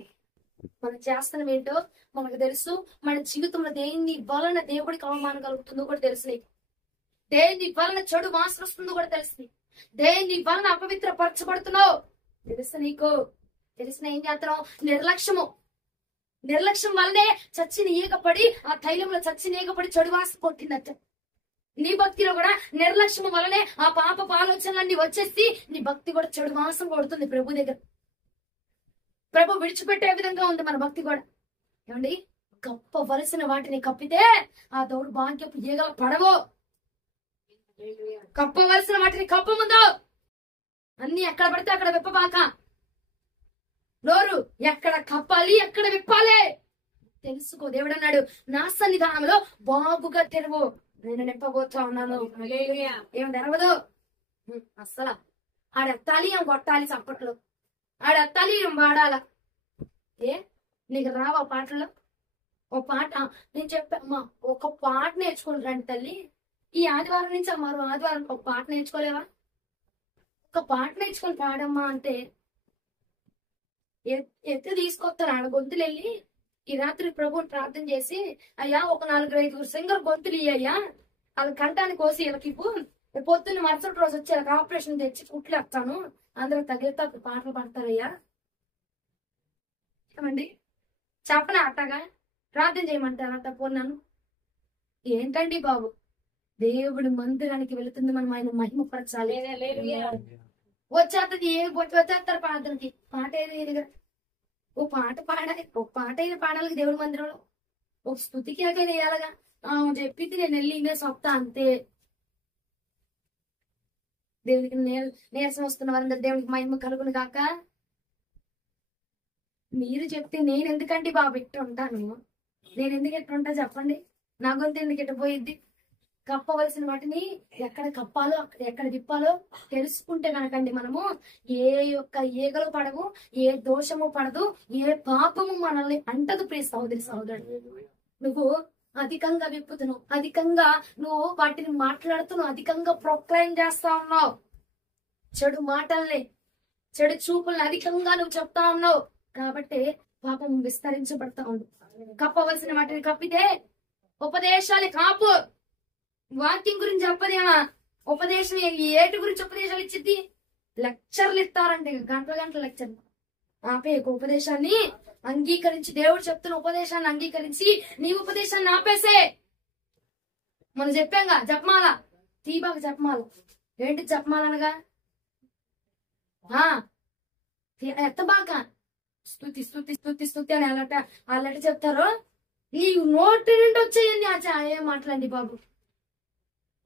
మనం చేస్తున్నాం ఏంటో మనకు తెలుసు. మన జీవితంలో దేని వలన దేవుడికి అవమానం కలుగుతుందో కూడా తెలుసు. దేని వలన చెడు వాసన వస్తుందో కూడా తెలుసు. దేని వలన అపవిత్రపరచబడుతున్నావు తెలుసు నీకు. తెలిసిన ఏం చేస్తున్నావు? నిర్లక్ష్యం వల్లనే చచ్చిన ఈగపడి, ఆ తైలంలో చచ్చిన ఈగపడి చెడు వాసన కొట్టిందట. నీ భక్తిలో కూడా నిర్లక్ష్యం వల్లనే ఆ పాపపు ఆలోచనలన్నీ వచ్చేసి నీ భక్తి కూడా చెడు వాసన కొడుతుంది ప్రభు దగ్గర. ప్రభు విడిచిపెట్టే విధంగా ఉంది మన భక్తి కూడా. ఏమండి, కప్పవలసిన వాటిని కప్పితే ఆ దౌర్భాగ్యపు ఈగలు పడవు. కప్పవలసిన వాటిని కప్పముందు అన్ని ఎక్కడ పడితే అక్కడ విప్పబాక. నోరు ఎక్కడ కప్పాలి, ఎక్కడ విప్పాలి తెలుసుకో. దేవుడు అన్నాడు, నా సన్నిధానంలో బాగుగా తెరువు, నేను నింపబోతా ఉన్నాను. ఏం తెరవదు అస్సలు. ఆడెత్తాలి, ఏం కొట్టాలి చప్పట్లో, ఆడెత్తాలి, ఏం వాడాల. ఏ నీకు రావా పాటల్లో? ఓ పాట నేను చెప్పమ్మా, ఒక పాట నేర్చుకుంటారండి తల్లి. ఈ ఆదివారం నుంచి మరో ఆదివారం ఒక పాట నేర్చుకోలేవా? ఒక పాట నేర్చుకొని పాడమ్మా అంటే ఎత్తి తీసుకొస్తారు. ఆడ గొంతులు వెళ్ళి ఈ రాత్రి ప్రభుని ప్రార్థన చేసి, అయ్యా ఒక 4-5 సింగర్ గొంతులు ఇయ్యా, వాళ్ళ కంటాన్ని కోసి వీళ్ళకి పొద్దున్న మరుసటి రోజు వచ్చి వీళ్ళకి ఆపరేషన్ తెచ్చి కుట్లు వేస్తాను, అందరూ తగిలితే పాటలు పాడతారయ్యా. ఏమండి చెప్పనా? అట్టగా ప్రార్థన చేయమంటారా? తప్పున్నాను. ఏంటండి బాబు, దేవుడి మందిరానికి వెళుతుంది, మనం ఆయన మహిమపరచాలి. వచ్చేస్తుంది ఏ బొట్టు వచ్చేస్తారు ప్రార్థనకి. పాట ఏది ఓ పాట పాడాలి, ఒక పాట అయినా పాడాలి దేవుడి మందిరంలో. ఒక స్థుతికి అయినా వేయాలగా. చెప్పింది నేను వెళ్ళి ఇంకా సొప్తా అంతే. దేవునికి నీరసం వస్తున్న వారందరూ దేవునికి మహిమ కలుగును కాక. మీరు చెప్తే నేను ఎందుకంటే బాబు ఇట్టు ఉంటాను? నేను ఎందుకు ఎట్టు ఉంటా చెప్పండి? నా గొంతు ఎందుకు ఎట్టపోయిద్ది? కప్పవలసిన వాటిని ఎక్కడ కప్పాలో ఎక్కడ విప్పాలో తెలుసుకుంటే కనుకండి మనము ఏ యొక్క ఈగలు పడవు, ఏ దోషము పడదు, ఏ పాపము మనల్ని అంటదు. ప్రియ సహోదరి సహోదరుడు, నువ్వు అధికంగా విప్పుతున్నావు, అధికంగా నువ్వు వాటిని మాట్లాడుతున్నావు, అధికంగా ప్రొక్లైన్ చేస్తా ఉన్నావు. చెడు మాటల్ని, చెడు చూపుల్ని అధికంగా నువ్వు చెప్తా ఉన్నావు. కాబట్టి పాపం విస్తరించబడతా ఉంది. కప్పవలసిన వాటిని కప్పితే ఉపదేశాలు కాపు. వాక్యం గురించి చెప్పదేమా? ఉపదేశం ఏటి గురించి ఉపదేశాలు ఇచ్చిద్ది? లెక్చర్లు ఇస్తారంటే గంటల లెక్చర్లు. ఆపే ఉపదేశాన్ని అంగీకరించి, దేవుడు చెప్తున్న ఉపదేశాన్ని అంగీకరించి నీ ఉపదేశాన్ని ఆపేసే. మనం చెప్పాంగా జపమాల, తీబాగా జపమాల. ఏంటి జపమాల అనగా? ఆ ఎత్తబాక, స్తుతి స్తుతి స్తుతి స్తుతి అని అలాంటి చెప్తారు. నీ నోటి నుండి వచ్చేయండి ఏ మాటలండి బాబు.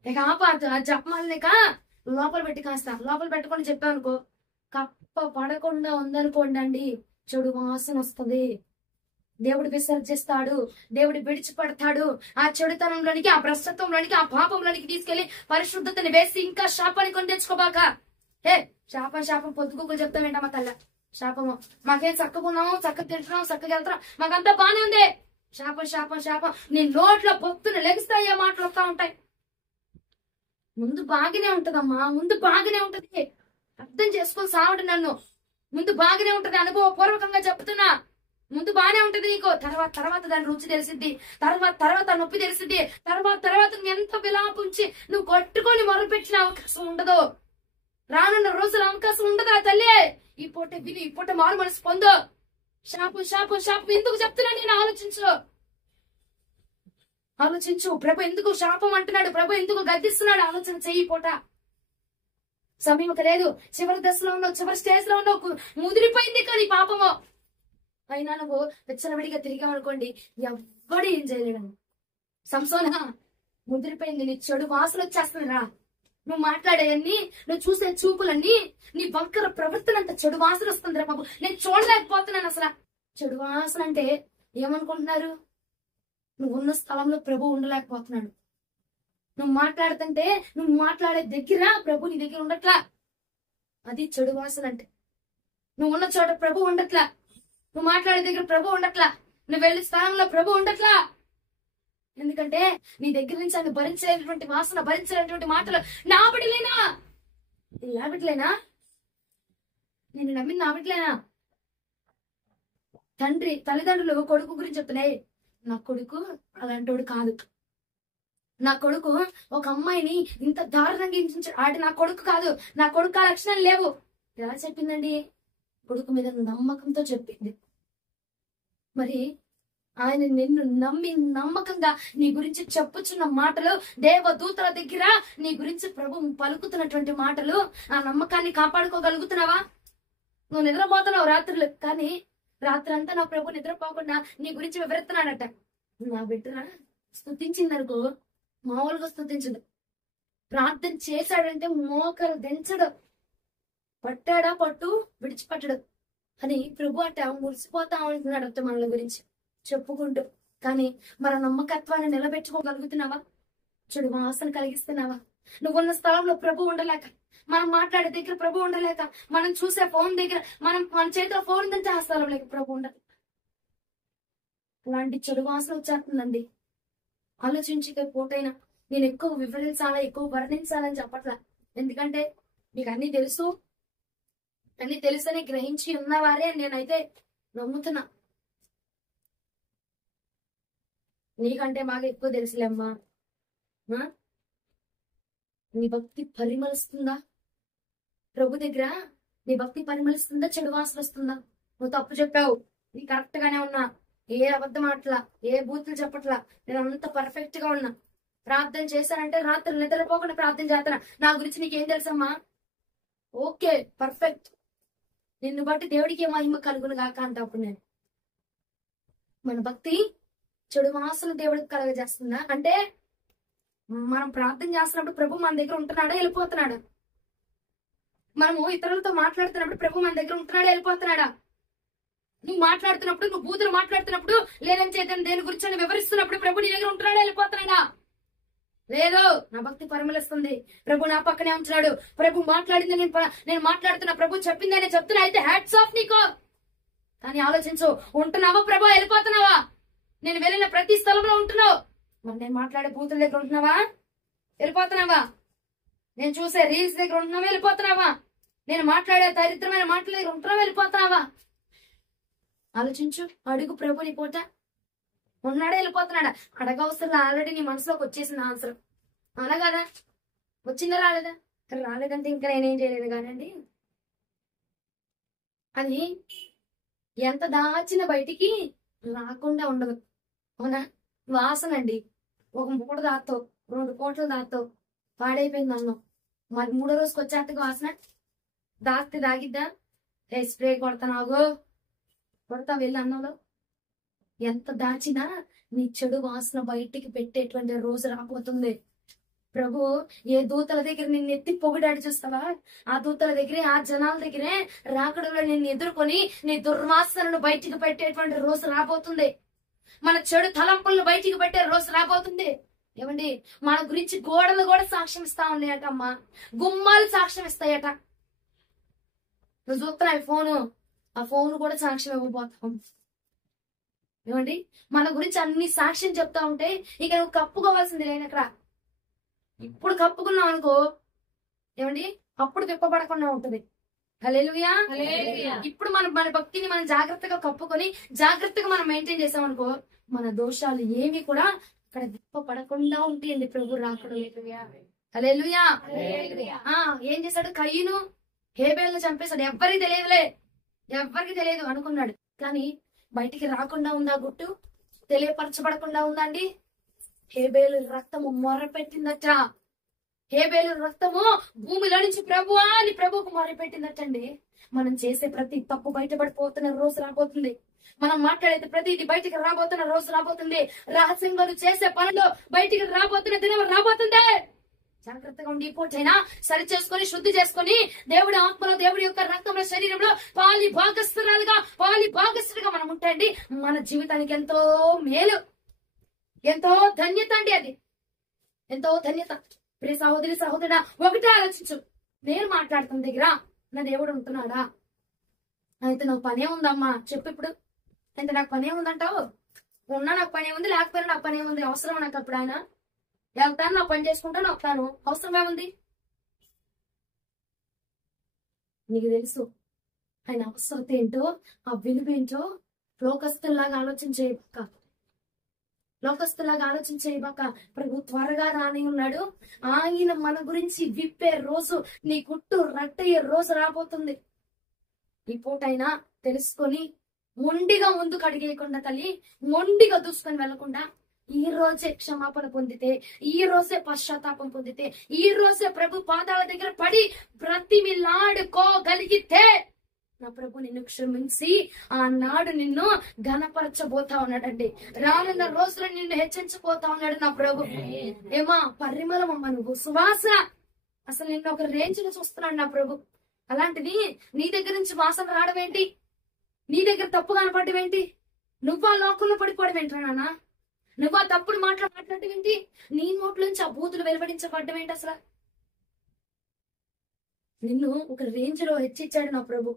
ఇక చెప్పమాలిక లోపల పెట్టి కాస్త లోపల పెట్టుకొని చెప్పానుకో, కప్ప పడకుండా ఉందనుకోండి అండి, చెడు వాసన వస్తుంది. దేవుడు విసర్జిస్తాడు, దేవుడు విడిచిపడతాడు. ఆ చెడుతనంలోనికి, ఆ భ్రష్టత్వంలోనికి, ఆ పాపంలోనికి తీసుకెళ్లి పరిశుద్ధతని వేసి ఇంకా శాపాన్ని కొని తెచ్చుకోబాక. హే శాపం పొద్దుగుకులు చెప్తామేంటమ్మా తల్ల శాపము. మాకేం చక్కకున్నాము, చక్కగా తింటున్నాం, చక్కగా వెళ్తున్నాం, మాకంతా బానే ఉంది. శాపం నీ నోట్లో పొత్తులు లెగిస్తాయి, ఆ మాటలు వస్తా ఉంటాయి. ముందు బాగానే ఉంటదమ్మా, ముందు బాగానే ఉంటది. అర్థం చేసుకొని సావడు నన్ను. ముందు బాగానే ఉంటది, అనుభవపూర్వకంగా చెప్తున్నా. ముందు బాగానే ఉంటది నీకు, తర్వాత దాని రుచి తెలిసిద్ది, తర్వాత నొప్పి తెలిసిద్ది, తర్వాత నువ్వు ఎంత విలాపుంచి నువ్వు కొట్టుకొని మొరపెట్టిన అవకాశం ఉండదు. రానున్న రోజుల అవకాశం ఉండదా తల్లి? ఈ పూట విని, ఈ పూట మారు మనసు పొందు. శాపం ఎందుకు చెప్తున్నా నేను ఆలోచించు. ప్రభు ఎందుకు శాపం అంటున్నాడు, ప్రభు ఎందుకు గద్దిస్తున్నాడు, ఆలోచన చెయ్యి. పూట సమయం లేదు, చివరి దశలో ఉన్నావు, చివరి స్టేజ్ లో ఉన్నావు, ముదిరిపోయింది కానీ పాపము. అయినా నువ్వు విచ్చలవిడిగా తిరిగామనుకోండి, ఎవ్వడు ఏం చేయలేడు. సంసోనా, ముదిరిపోయింది, నీ చెడు వాసన వచ్చేస్తుంది రా. నువ్వు మాట్లాడేవన్నీ, నువ్వు చూసే చూపులన్నీ, నీ బంకర ప్రవర్తన అంత చెడు వాసన వస్తుంది రా బాబు. నేను చూడలేకపోతున్నాను అసలు. చెడు వాసన అంటే ఏమనుకుంటున్నారు? నువ్వు ఉన్న స్థలంలో ప్రభు ఉండలేకపోతున్నాడు. నువ్వు మాట్లాడుతుంటే, నువ్వు మాట్లాడే దగ్గర ప్రభు నీ దగ్గర ఉండట్లా. అది చెడు వాసన అంటే. నువ్వు ఉన్న చోట ప్రభు ఉండట్లా, నువ్వు మాట్లాడే దగ్గర ప్రభు ఉండట్లా, నువ్వు వెళ్ళే స్థలంలో ప్రభు ఉండట్లా. ఎందుకంటే నీ దగ్గర నుంచి ఆయన భరించేటువంటి వాసన, భరించేటువంటి మాటలు నా బిడ్డలేనా? నా బిడ్డలేనా? నేను నమ్మింది నా బిడ్డలేనా? తల్లిదండ్రులు కొడుకు గురించి చెప్తున్నాయి, నా కొడుకు అలాంటోడు కాదు, నా కొడుకు ఒక అమ్మాయిని ఇంత దారుణంగా హింసించాడు, ఆడి నా కొడుకు కాదు, నా కొడుకు ఆ లక్షణాలు లేవు. ఎలా చెప్పిందండి? కొడుకు మీద నమ్మకంతో చెప్పింది. మరి ఆయన నిన్ను నమ్మి నమ్మకంగా నీ గురించి చెప్పుచున్న మాటలు, దేవదూతల దగ్గర నీ గురించి ప్రభు పలుకుతున్నటువంటి మాటలు, ఆ నమ్మకాన్ని కాపాడుకోగలుగుతున్నావా? నువ్వు నిద్రపోతున్నావు రాత్రులు, కానీ రాత్రి అంతా నా ప్రభు నిద్రపోకుండా నీ గురించి వివరిస్తున్నాడట. నా బిడ్డ స్తుతించిందనుకో, మామూలుగా స్తుతించడు. ప్రార్థన చేశాడంటే మోకరు దించడు, పట్టాడా పట్టు విడిచిపట్టడు అని ప్రభు అట్ట మురిసిపోతా ఉంటున్నాడు అంత మనల గురించి చెప్పుకుంటూ. కానీ మన నమ్మకత్వాన్ని నిలబెట్టుకోగలుగుతున్నావా? చెడు వాసన కలిగిస్తున్నావా? నువ్వున్న స్థలంలో ప్రభు ఉండలేక, మనం మాట్లాడే దగ్గర ప్రభు ఉండలేక, మనం చూసే ఫోన్ దగ్గర, మన చేతిలో ఫోన్ ఉందంటే ఆ స్థలంలో ప్రభు ఉండదు. అలాంటి చెడు వాసన వచ్చేస్తుందండి. ఆలోచించే పూటైనా నేను ఎక్కువ వివరించాలా, ఎక్కువ వర్ణించాలని చెప్పట్లా. ఎందుకంటే మీకు అన్ని తెలుసు, అన్ని తెలుసని గ్రహించి ఉన్నవారే నేనైతే నమ్ముతున్నా. నీకంటే బాగా ఎక్కువ తెలుసులేమ్మా. నీ భక్తి పరిమళిస్తుందా ప్రభు దగ్గర? నీ భక్తి పరిమళిస్తుందా? చెడు వాసన వస్తుందా? నువ్వు తప్పు చెప్పావు, నీ కరెక్ట్ గానే ఉన్నా, ఏ అబద్ధం ఆటలా, ఏ బూతులు చెప్పట్లా, నేను అంత పర్ఫెక్ట్ గా ఉన్నా. ప్రార్థన చేశానంటే రాత్రులు నిద్రపోకుండా ప్రార్థన చేస్తున్నా. నా గురించి నీకేం తెలుసమ్మా? Okay, perfect. నిన్ను బట్టి దేవుడికి మహిమ కలుగును గాక అంట. అప్పుడు నేను, మన భక్తి చెడు వాసన దేవుడికి కలగజేస్తుందా? అంటే మనం ప్రార్థన చేస్తున్నప్పుడు ప్రభు మన దగ్గర ఉంటున్నాడా, వెళ్ళిపోతున్నాడా? మనము ఇతరులతో మాట్లాడుతున్నప్పుడు ప్రభు మన దగ్గర ఉంటున్నాడా, వెళ్ళిపోతున్నాడా? నువ్వు మాట్లాడుతున్నప్పుడు, నువ్వు బూతులు మాట్లాడుతున్నప్పుడు, లేదని చేతని దేని గురించి వివరిస్తున్నప్పుడు ప్రభు నీ దగ్గర ఉంటున్నాడా, వెళ్ళిపోతున్నాడా? లేదు. నా భక్తి పరిమళిస్తుంది, ప్రభు నా పక్కనే ఉంటున్నాడు, ప్రభు మాట్లాడింది నేను మాట్లాడుతున్నా, ప్రభు చెప్పింది నేను చెప్తున్నా, అయితే హ్యాట్స్ ఆఫ్ నీకు. కానీ ఆలోచించు, ఉంటున్నావా ప్రభు, వెళ్ళిపోతున్నావా? నేను వెళ్ళిన ప్రతి స్థలంలో ఉంటున్నావు. మరి నేను మాట్లాడే బూతుల దగ్గర ఉంటున్నావా, వెళ్ళిపోతున్నావా? నేను చూసే రీల్స్ దగ్గర ఉంటున్నావా, వెళ్ళిపోతున్నావా? నేను మాట్లాడే దరిద్రమైన మాటల దగ్గర ఉంటున్నావా, వెళ్ళిపోతున్నావా? ఆలోచించు, అడుగు ప్రభుని పూట. ఉన్నాడా, వెళ్ళిపోతున్నాడా? అడగవసరం, ఆల్రెడీ నీ మనసులోకి వచ్చేసింది ఆన్సర్. అవునా కదా? వచ్చిందా, రాలేదా? రాలేదంటే ఇంకా నేనేం చేయలేదు కానండి. అది ఎంత దాచిన బయటికి రాకుండా ఉండదు. అవునా? వాసన అండి. ఒక పూట దాతో, 2 పూటలు దాతో పాడైపోయింది అన్నం. మరి 3వ రోజుకి వచ్చేట్టుగా వాసన దాస్తే దాగిద్దా? స్ప్రే కొడతానాగు, కొడతా వెళ్ళి అన్నంలో. ఎంత దాచినా నీ చెడు వాసన బయటికి పెట్టేటువంటి రోజు రాబోతుంది. ప్రభు ఏ దూతల దగ్గర నిన్ను ఎత్తి పొగిడాడు చూస్తావా, ఆ దూతల దగ్గరే, ఆ జనాల దగ్గరే రాకడలో నిన్ను ఎదుర్కొని నీ దుర్వాసనను బయటికి పెట్టేటువంటి రోజు రాబోతుంది. మన చెడు తలంపులను బయటికి పెట్టే రోజు రాబోతుంది. ఏమండి, మన గురించి గోడలు కూడా సాక్ష్యం ఇస్తా ఉన్నాయట అమ్మా, గుమ్మాలు సాక్ష్యం ఇస్తాయట. నువ్వు చూస్తున్నావు ఆ ఫోన్ కూడా సాక్ష్యం ఇవ్వబోతాం. ఏమండి, మన గురించి అన్ని సాక్ష్యం చెప్తా ఉంటే ఇక నువ్వు కప్పుకోవాల్సింది నేను అక్కడ. ఇప్పుడు కప్పుకున్నావు అనుకో, ఏమండి, అప్పుడు తిప్పబడకుండా ఉంటుంది. హల్లెలూయా. ఇప్పుడు మన భక్తిని మనం జాగ్రత్తగా కప్పుకొని జాగ్రత్తగా మనం మెయింటైన్ చేసాం అనుకో, మన దోషాలు ఏమి కూడా అక్కడ తిప్పబడకుండా ఉంటాయండి ప్రభు రాకడు. హల్లెలూయా. ఏం చేశాడు? కయ్యను హేబేల్ని చంపేశాడు. ఎవ్వరికి తెలియదు అనుకున్నాడు. కానీ బయటికి రాకుండా ఉందా గుట్టు? తెలియపరచబడకుండా ఉందండి. హేబేలు రక్తము మొరపెట్టిందట. హేబేలు రక్తము భూమిలో నుంచి ప్రభువా అని ప్రభువుకు మొరపెట్టిందటండి. మనం చేసే ప్రతి తప్పు బయటపడిపోతున్న రోజు రాబోతుంది. మనం మాట్లాడేది ప్రతిది బయటికి రాబోతున్న రోజు రాబోతుంది. రహస్యంగా చేసే పనులు బయటికి రాబోతున్న దినం రాబోతుంది. జాగ్రత్తగా ఉండి పూర్తయినా సరి చేసుకొని శుద్ధి చేసుకొని దేవుడి ఆత్మలో, దేవుడి యొక్క రక్తంలో, శరీరంలో పాలి భాగస్తులుగా మనం ఉంటాయండి. మన జీవితానికి ఎంతో మేలు, ఎంతో ధన్యత అండి. అది ఎంతో ధన్యత. ప్రియ సహోదరి సహోదరుడా, ఒకటే ఆలోచించు. నేను మాట్లాడుతున్న దగ్గర నా దేవుడు ఉంటున్నాడా? అయితే నాకు పనే ఉందమ్మా చెప్పు. ఇప్పుడు అయితే నాకు పనే ఉందంటావు. ఉన్నా నాకు పనే ఉంది, లేకపోయినా నాకు పనే ఉంది. అవసరం నాకు అప్పుడు ఆయన వెళ్తాను, నా పని చేసుకుంటాను, వస్తాను. అవసరమే ఉంది. నీకు తెలుసు ఆయన అవసరత ఏంటో, ఆ విలువ ఏంటో. లోకస్తుల్లాగా ఆలోచించేయబాక. ప్రభు త్వరగా రాని ఉన్నాడు. ఆయన మన గురించి విప్పే రోజు, నీ గుట్టు రట్టయ్యే రోజు రాబోతుంది. ఈ పూటైనా తెలుసుకొని మొండిగా ముందుకు అడిగేయకుండా, తల్లి మొండిగా దూసుకొని వెళ్లకుండా ఈ రోజే క్షమాపణ పొందితే, ఈ రోజే పశ్చాత్తాపం పొందితే, ఈ రోజే ప్రభు పాదాల దగ్గర పడి బ్రతిమిలాడుకోగలిగితే నా ప్రభు నిన్ను క్షమించి ఆనాడు నిన్ను ఘనపరచబోతా ఉన్నాడండి. రానున్న రోజులు నిన్ను హెచ్చించబోతా ఉన్నాడు నా ప్రభు. ఏమా పరిమళమమ్మా, నువ్వు సువాస. అసలు నిన్ను ఒక రేంజ్ లో చూస్తున్నాడు నా ప్రభు. అలాంటిది నీ దగ్గర నుంచి వాసన రావడం ఏంటి? నీ దగ్గర తప్పు కనపడడం ఏంటి? నువ్వు ఆ లోకంలో పడిపోవడం ఏంట్రా నాన్న? నువ్వు ఆ తప్పుడు మాట్లాడటం ఏంటి? నీ నోట్లోంచి ఆ బూతులు వెలువడించబడ్డం ఏంటి? అసలు నిన్ను ఒక రేంజ్ లో హెచ్చించాడు నా ప్రభు.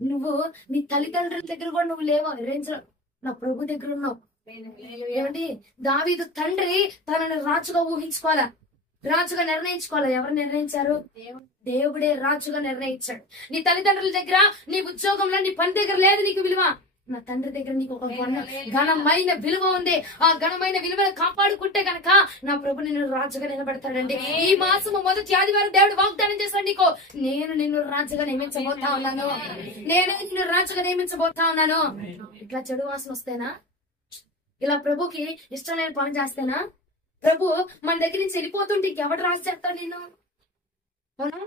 నువ్వు నీ తల్లిదండ్రుల దగ్గర కూడా నువ్వు లేవా రేంజ్ లో, నా ప్రభు దగ్గర ఉన్నావు. ఏమండి, దావీదు తండ్రి తనని రాజుగా ఊహించుకోవాలా, రాజుగా నిర్ణయించుకోవాలా. ఎవరు నిర్ణయించారు? దేవుడే రాజుగా నిర్ణయించాడు. నీ తల్లిదండ్రుల దగ్గర, నీ ఉద్యోగంలో, నీ పని దగ్గర లేదు నీకు విలువ. నా తండ్రి దగ్గర నీకు ఒక ఘనమైన విలువ ఉంది. ఆ ఘనమైన విలువను కాపాడుకుంటే గనక నా ప్రభు నిన్ను రాజుగా నిలబెడతాడండి. ఈ మాసము మొదటి ఆదివారం దేవుడు వాగ్దానం చేశాడు నీకు, నేను నిన్ను రాజుగా నియమించబోతా ఉన్నాను. ఇట్లా చెడు వాసన వస్తేనా, ఇలా ప్రభుకి ఇష్టం లేని పని చేస్తేనా, ప్రభు మన దగ్గర నుంచి వెళ్ళిపోతుంటే ఇంకెవడు రాసి చేస్తాడు నిన్ను? అవునా?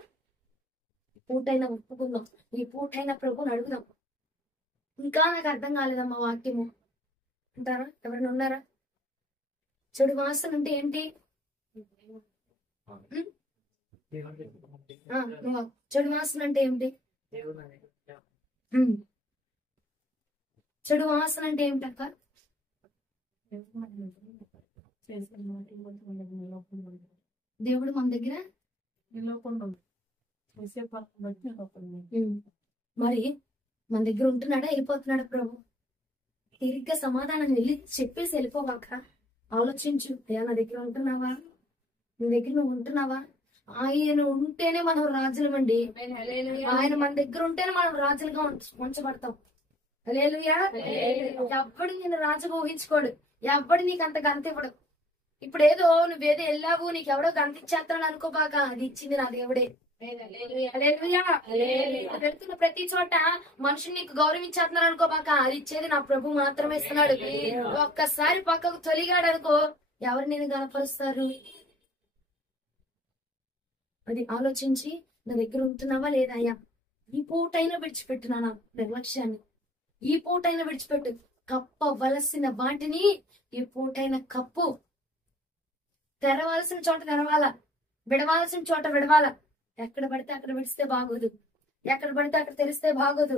పూటైనా ఒప్పుకుందాం, ఈ పూటైనా ప్రభుని అడుగుదాం. ఇంకా నాకు అర్థం కాలేదమ్మా వాక్యము అంటారా? ఎవరైనా ఉన్నారా? చెడు వాసన అంటే ఏంటి? చెడు వాసన అంటే ఏంటి? చెడు వాసన అంటే ఏమిటి అక్క? దేవుడు మన దగ్గర మరి మన దగ్గర ఉంటున్నాడా, వెళ్ళిపోతున్నాడా? ప్రభు తిరిగ్గా సమాధానం వెళ్ళి చెప్పేసి వెళ్ళిపోవాక ఆలోచించు. నా దగ్గర ఉంటున్నావా? నీ దగ్గర నువ్వు ఉంటున్నావా? ఆయన ఉంటేనే మనం రాజులమండి. ఆయన మన దగ్గర ఉంటేనే మనం రాజులుగా ఉంచబడతాం. హల్లెలూయా. ఎవ్వడు నేను రాజుగా ఊహించుకోడు, ఎవ్వడు నీకు అంత గంత ఇవ్వడు. ఇప్పుడు ఏదో నువ్వేదో వెళ్ళావు, నీకు ఎవడో గంత ఇచ్చేస్తాడు అనుకోబాక, అది ఇచ్చింది నా దేవుడే. వెళ్తున్న ప్రతి చోట మనుషులు నీకు గౌరవించేస్తున్నారు అనుకోబాక, అది ఇచ్చేది నా ప్రభు మాత్రమే ఇస్తున్నాడు. ఒక్కసారి పక్కకు తొలిగాడు అనుకో, ఎవరు నేను గనపరుస్తారు? అది ఆలోచించి నా దగ్గర ఉంటున్నావా లేదా? అయ్యా ఈ పూటైనా విడిచిపెట్టు నాన్న నిర్లక్ష్యాన్ని, ఈ పూటైనా విడిచిపెట్టు. కప్పవలసిన వాటిని ఈ పూటైన కప్పు. తెరవాల్సిన చోట తెరవాల, విడవాల్సిన చోట విడవాల. ఎక్కడ పడితే అక్కడ విడిస్తే బాగోదు, ఎక్కడ పడితే అక్కడ తెరిస్తే బాగోదు.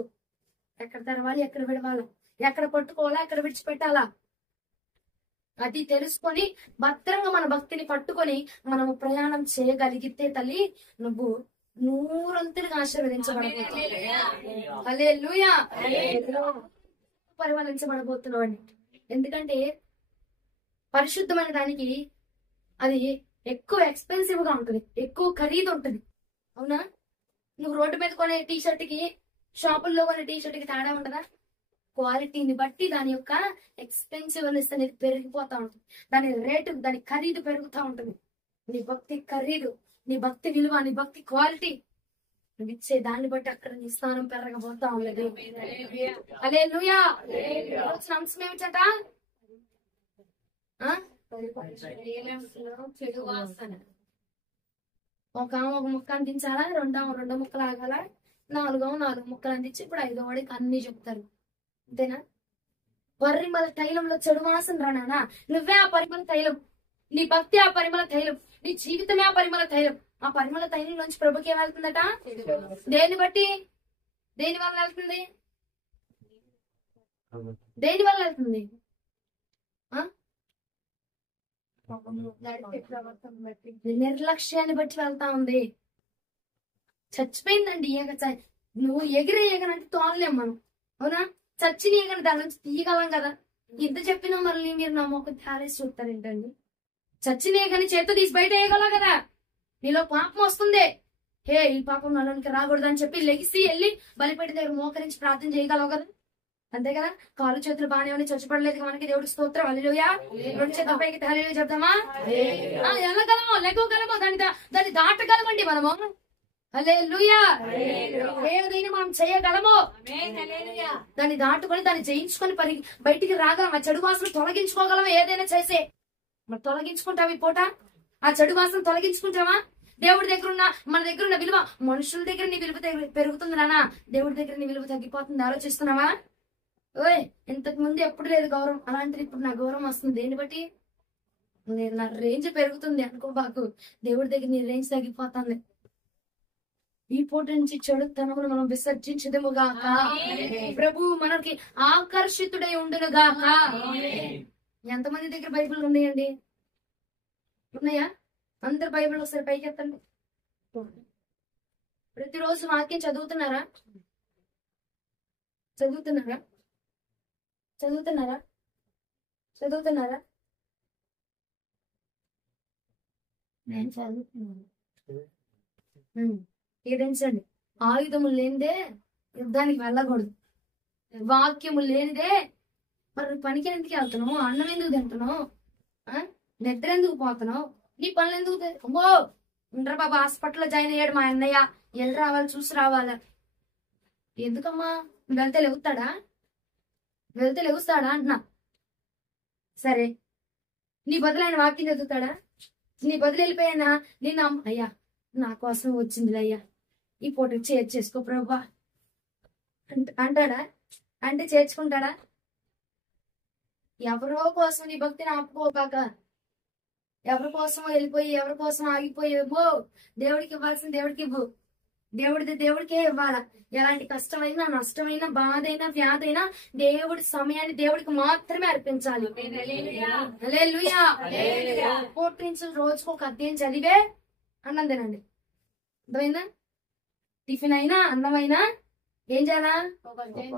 ఎక్కడ తెరవాలి, ఎక్కడ విడవాల, ఎక్కడ పట్టుకోవాలా, ఎక్కడ విడిచిపెట్టాలా, అది తెలుసుకొని భద్రంగా మన భక్తిని పట్టుకొని మనము ప్రయాణం చేయగలిగితే తల్లి నువ్వు నూరంతులుగా ఆశీర్వదించబడబోతున్నావు. హల్లెలూయా. పరిపాలించబడబోతున్నావు అండి. ఎందుకంటే పరిశుద్ధమైన దానికి అది ఎక్కువ ఎక్స్పెన్సివ్ గా ఉంటుంది, ఎక్కువ ఖరీదు ఉంటుంది. అవునా? నువ్వు రోడ్డు మీద కొనే టీ షర్ట్ కి షాపుల్లో కొనే టీ షర్ట్ కి తేడా ఉంటుందా? క్వాలిటీని బట్టి దాని యొక్క ఎక్స్పెన్సివ్నెస్ అనేది పెరిగిపోతా ఉంటుంది, దాని రేటు, దాని ఖరీదు పెరుగుతూ ఉంటుంది. నీ భక్తి ఖరీదు, నీ భక్తి విలువ, నీ భక్తి క్వాలిటీ నువ్వు ఇచ్చే దాన్ని బట్టి అక్కడ నీ స్థానం పెరగబోతా ఉండదు. హల్లెలూయా. అంశం ఏమిటట? చెడు వాసన. ఒక ముక్క అందించాలా, రెండో ముక్కలు ఆగాల, నాలుగు ముక్కలు అందించి ఇప్పుడు 5వ వాడికి అన్ని చెప్తారు. అంతేనా? పరిమళ తైలంలో చెడు వాసన రానా? నువ్వే ఆ పరిమళ తైలం, నీ భక్తి ఆ పరిమళ తైలం, నీ జీవితమే ఆ పరిమళ తైలం. ఆ పరిమళ తైలం నుంచి ప్రభుకి ఏం వెళ్తుందట? దేని బట్టి, దేని వల్ల వెళ్తుంది, దేని వల్ల వెళ్తుంది? నిర్లక్ష్యాన్ని బట్టి వెళ్తా ఉంది. చచ్చిపోయిందండి ఈగ. నువ్వు ఎగిరే ఈగనంటే తోలలేం మనం. అవునా? చచ్చిన ఈగని దాని నుంచి తీయగలం కదా. ఇంత చెప్పినా మళ్ళీ మీరు నా మొక్క తారేసి చూస్తారు ఏంటండి? చచ్చిన ఈగని చేత్తో తీసి బయట వేయగలవు కదా. నీలో పాపం వస్తుంది, హే ఈ పాపం నలోనికి రాకూడదు అని చెప్పి లెగిసి వెళ్ళి బలిపెట్టి దగ్గర మోకరించి ప్రార్థన చేయగలవు కదా. అంతే కదా. కాలు చేతులు బాగానే ఉన్నాయి, చచ్చిపడలేదు మనకి, దేవుడి స్తోత్రం. హల్లెలూయా. రెండు చేతుల పైకి హల్లెలూయా చెప్తామా? వెళ్ళగలము, లెగవగలము, దాన్ని దాటగలమండి మనము. హల్లెలూయా. ఏదైనా మనం చేయగలము, దాన్ని దాటుకొని దాన్ని జయించుకొని బయటికి రాగలం. ఆ చెడు వాసన తొలగించుకోగలము. ఏదైనా చేసే మరి తొలగించుకుంటావు ఈ పూట. ఆ చెడు వాసన తొలగించుకుంటావా? దేవుడి దగ్గర ఉన్న, మన దగ్గర ఉన్న విలువ, మనుషుల దగ్గర నీ విలువ పెరుగుతుంది నానా, దేవుడి దగ్గర నీ విలువ తగ్గిపోతుంది. ఆలోచిస్తున్నావా? ఓయ్ ఇంతకు ముందు ఎప్పుడు లేదు గౌరవం, అలాంటిది ఇప్పుడు నా గౌరవం వస్తుంది. దేన్ని బట్టి? నా రేంజ్ పెరుగుతుంది అనుకోబాకు, దేవుడి దగ్గర నీ రేంజ్ తగ్గిపోతుంది. ఈ పూట నుంచి చెడుతనమును మనం విసర్జించదుముగాక. ప్రభు మనకి ఆకర్షితుడై ఉండునుగాక. ఎంతమంది దగ్గర బైబిల్ ఉన్నాయండి? ఉన్నాయా? అందరు బైబిల్ ఒకసారి పైకి ఎత్తండి. ప్రతిరోజు వాక్యం చదువుతున్నారా? చదువుతున్నారా? చదువుతున్నారా? చదువుతున్నారా? నేను చదువుతున్నాను. ఏదించండి. ఆయుధము లేనిదే యుద్ధానికి వెళ్ళకూడదు. వాక్యము లేనిదే మరి పనికి ఎందుకు వెళ్తున్నావు? అన్నం ఎందుకు తింటున్నావు? నిద్ర ఎందుకు పోతున్నావు? నీ పనులు ఎందుకు? అమ్మో ఉండరా బాబా, హాస్పిటల్లో జాయిన్ అయ్యాడు మా అన్నయ్య, వెళ్ళి రావాలి, చూసి రావాలా? ఎందుకమ్మా? వెళ్తే లెగుతాడా? వెళ్తే లెగుస్తాడా అంటున్నా. సరే, నీ బదులు ఆయన వాక్యం చదువుతాడా? నీ బదులు వెళ్ళిపోయానా? నేను అయ్యా నా కోసం వచ్చిందిలే అయ్యా, ఈ పూట చేర్చేసుకో ప్రభా అంటాడా? అంటే చేర్చుకుంటాడా? ఎవరో కోసం నీ భక్తిని ఆపుకోకాక, ఎవరి కోసం వెళ్ళిపోయి, ఎవరి కోసం ఆగిపోయి, దేవుడికి ఇవ్వాల్సిన దేవుడికి ఇవ్వు. దేవుడిది దేవుడికే ఇవ్వాలా. ఎలాంటి కష్టమైనా, నష్టమైనా, బాధ అయినా, వ్యాధి అయినా దేవుడి సమయాన్ని దేవుడికి మాత్రమే అర్పించాలి. హల్లెలూయా. పూట నుంచి రోజుకు ఒక అధ్యాయం చదివే అన్నం తినండి. అర్థమైందా? టిఫిన్ అయినా అన్నమైనా ఏం చేయాలా?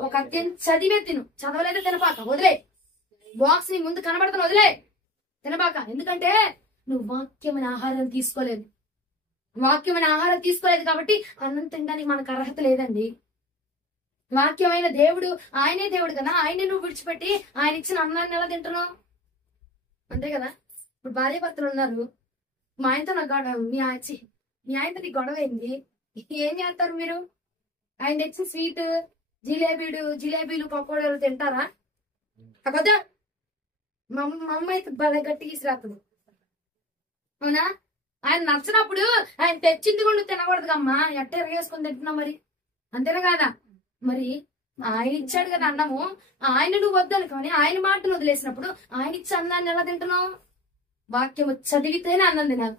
ఒక అధ్యాయం చదివే తిను. చదవలేదు తినపాక, వదిలే. బాక్స్ నీ ముందు కనబడుతున్నా, వదిలే, తినబాక. ఎందుకంటే నువ్వు వాక్యమైన ఆహారం తీసుకోలేదు. వాక్యమైన ఆహారం తీసుకోలేదు కాబట్టి అన్నం తినడానికి మనకు అర్హత లేదండి. వాక్యమైన దేవుడు, ఆయనే దేవుడు కదా, ఆయనే నువ్వు విడిచిపెట్టి ఆయన ఇచ్చిన అన్నాన్ని ఎలా తింటున్నావు? అంతే కదా. ఇప్పుడు భార్య భర్తలు ఉన్నారు, మా ఆయనతో నాకు గొడవ, మీ ఆయనతో నీకు గొడవ అయింది, ఏం చేస్తారు మీరు? ఆయన తెచ్చిన స్వీట్, జిలేబీలు పకోడీలు తింటారా? కదా. మా అమ్మ అయితే బాగా గట్టిగా ఇసిరాతుంది. అవునా? ఆయన నచ్చినప్పుడు ఆయన తెచ్చింది కూడా తినకూడదు అమ్మా. ఎట్ట ఎరగేసుకొని తింటున్నావు మరి? అంతేనా కాదా? మరి ఆయన ఇచ్చాడు కదా అన్నము, ఆయన నువ్వు వద్దని కానీ ఆయన మాటను వదిలేసినప్పుడు ఆయన ఇచ్చే అన్నాన్ని ఎలా తింటున్నావు? వాక్యం చదివితేనే అన్నం తినాలి.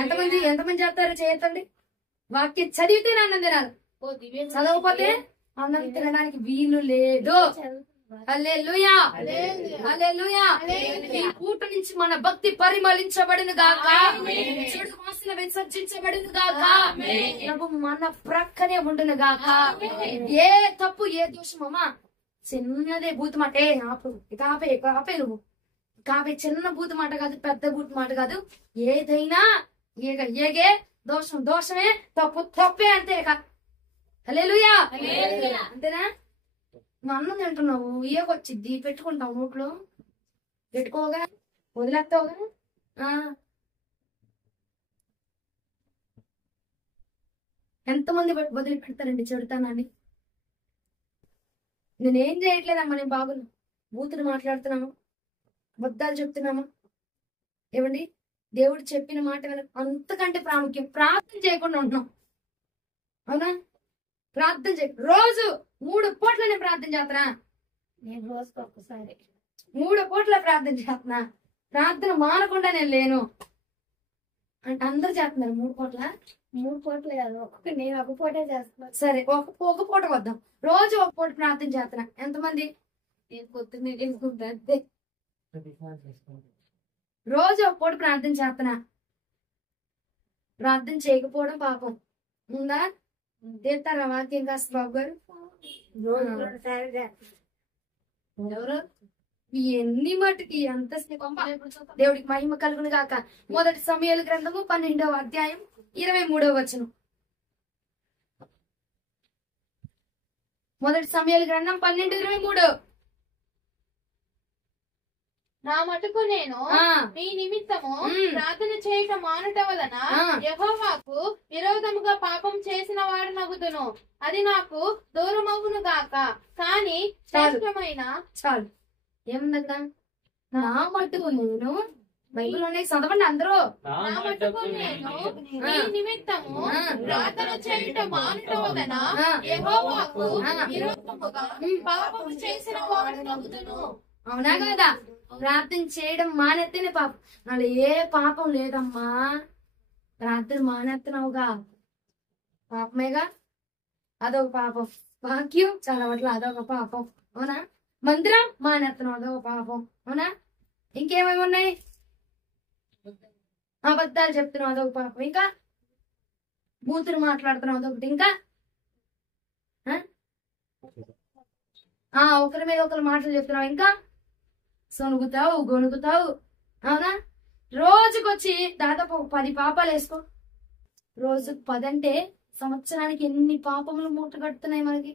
ఎంతమంది చేస్తారు? చేయతండి. వాక్యం చదివితేనే అన్నం తినాలి. చదవకపోతే అన్నం తినడానికి వీలు లేదు. హల్లెలూయా, హల్లెలూయా. ఈ పూట నుంచి మన భక్తి పరిమళించబడును గాక, చెడు వాసన విసర్జించబడును గాక, ప్రభు మన ప్రక్కనే ఉండును గాక. ఏ తప్పు ఏ దోషమమ్మా చిన్నదే బూతు మాట, ఆపు కాపే నువ్వు కాపే. చిన్న బూతు మాట కాదు, పెద్ద బూతు మాట కాదు. ఏదైనా ఏగే దోషమే, తప్పే అంతే. హల్లెలూయా, అంతేనా? నువ్వు అన్నం తింటున్నావు, ఏకొచ్చిద్ది పెట్టుకుంటావు నోట్లో, పెట్టుకోగా వదిలేస్తావుగా. ఎంతమంది వదిలి పెడతారండి చెడుతానని? నేనేం చేయట్లేదమ్మా, నేను బాగున్నా. బూతులు మాట్లాడుతున్నాము, అబద్ధాలు చెప్తున్నామా? ఏమండి, దేవుడు చెప్పిన మాట అంతకంటే ప్రాముఖ్యం. ప్రార్థన చేయకుండా ఉంటున్నాం, అవునా? ప్రార్థన రోజు 3 పూట్ల నేను ప్రార్థన చేస్తున్నా. నేను రోజుకి ఒక్కసారి 3 పూట్ల ప్రార్థన చేస్తున్నా. ప్రార్థన మానకుండా నేను లేను అంటే అందరు చేస్తున్నారు. 3 పూట్ల కాదు, నేను ఒక పూటే చేస్తున్నా. సరే, ఒక పూట వద్దాం. రోజు ఒక పూట ప్రార్థన చేస్తున్నా. ఎంతమంది? నేను పొద్దున్నే చేసుకుంటా అంతే. రోజు ఒక పూట ప్రార్థన చేస్తున్నా. ప్రార్థన చేయకపోవడం పాపం ఉందా? తీర్థారా వాక్యం కాస్త బాబు గారు? ఎవరు ఎన్ని మటుకి అంత దేవుడికి మహిమ కలుగును గాక. 1 సమూయేలు గ్రంథము 12వ అధ్యాయం 23వ వచనం. 1 సమూయేలు గ్రంథం 12:23. నా మటుకు నేను మీ నిమిత్తము ప్రార్థన చేయటం మానుట వలన యెహోవాకు విరోధముగా పాపం చేసిన వాడు నగుదును, అది నాకు దూరమగును గాక. కానీ శ్రేష్టమైన చాలు ఏముందక్కడ? నా మటుకు నేను, బైబిల్లోనే చదవండి అందరూ. నా మటుకు నేను మీ నిమిత్తము ప్రార్థన చేయటం మానుట వలన యెహోవాకు విరోధముగా పాపం చేసిన వాడు నగుదును. అవునా కదా? ప్రార్థన చేయడం మానేస్తేనే పాపం. నాలో ఏ పాపం లేదమ్మా, ప్రార్థన మానేస్తున్నావుగా, పాపమేగా. అదొక పాపం. వాక్యం చదవట్ల అదొక పాపం, అవునా? మందిరం మానేస్తున్నావు, అదొక పాపం, అవునా? ఇంకేమేమి ఉన్నాయి? అబద్ధాలు చెప్తున్నావు, అదొక పాపం. ఇంకా బూతులు మాట్లాడుతున్నావు, అదొకటి. ఇంకా ఒకరి మీద ఒకరు మాటలు చెప్తున్నావు, ఇంకా సొనుగుతావు, గొనుగుతావు, అవునా? రోజుకొచ్చి దాదాపు 10 పాపాలు వేసుకో. రోజుకు 10 అంటే సంవత్సరానికి ఎన్ని పాపములు మూట కడుతున్నాయి మనకి.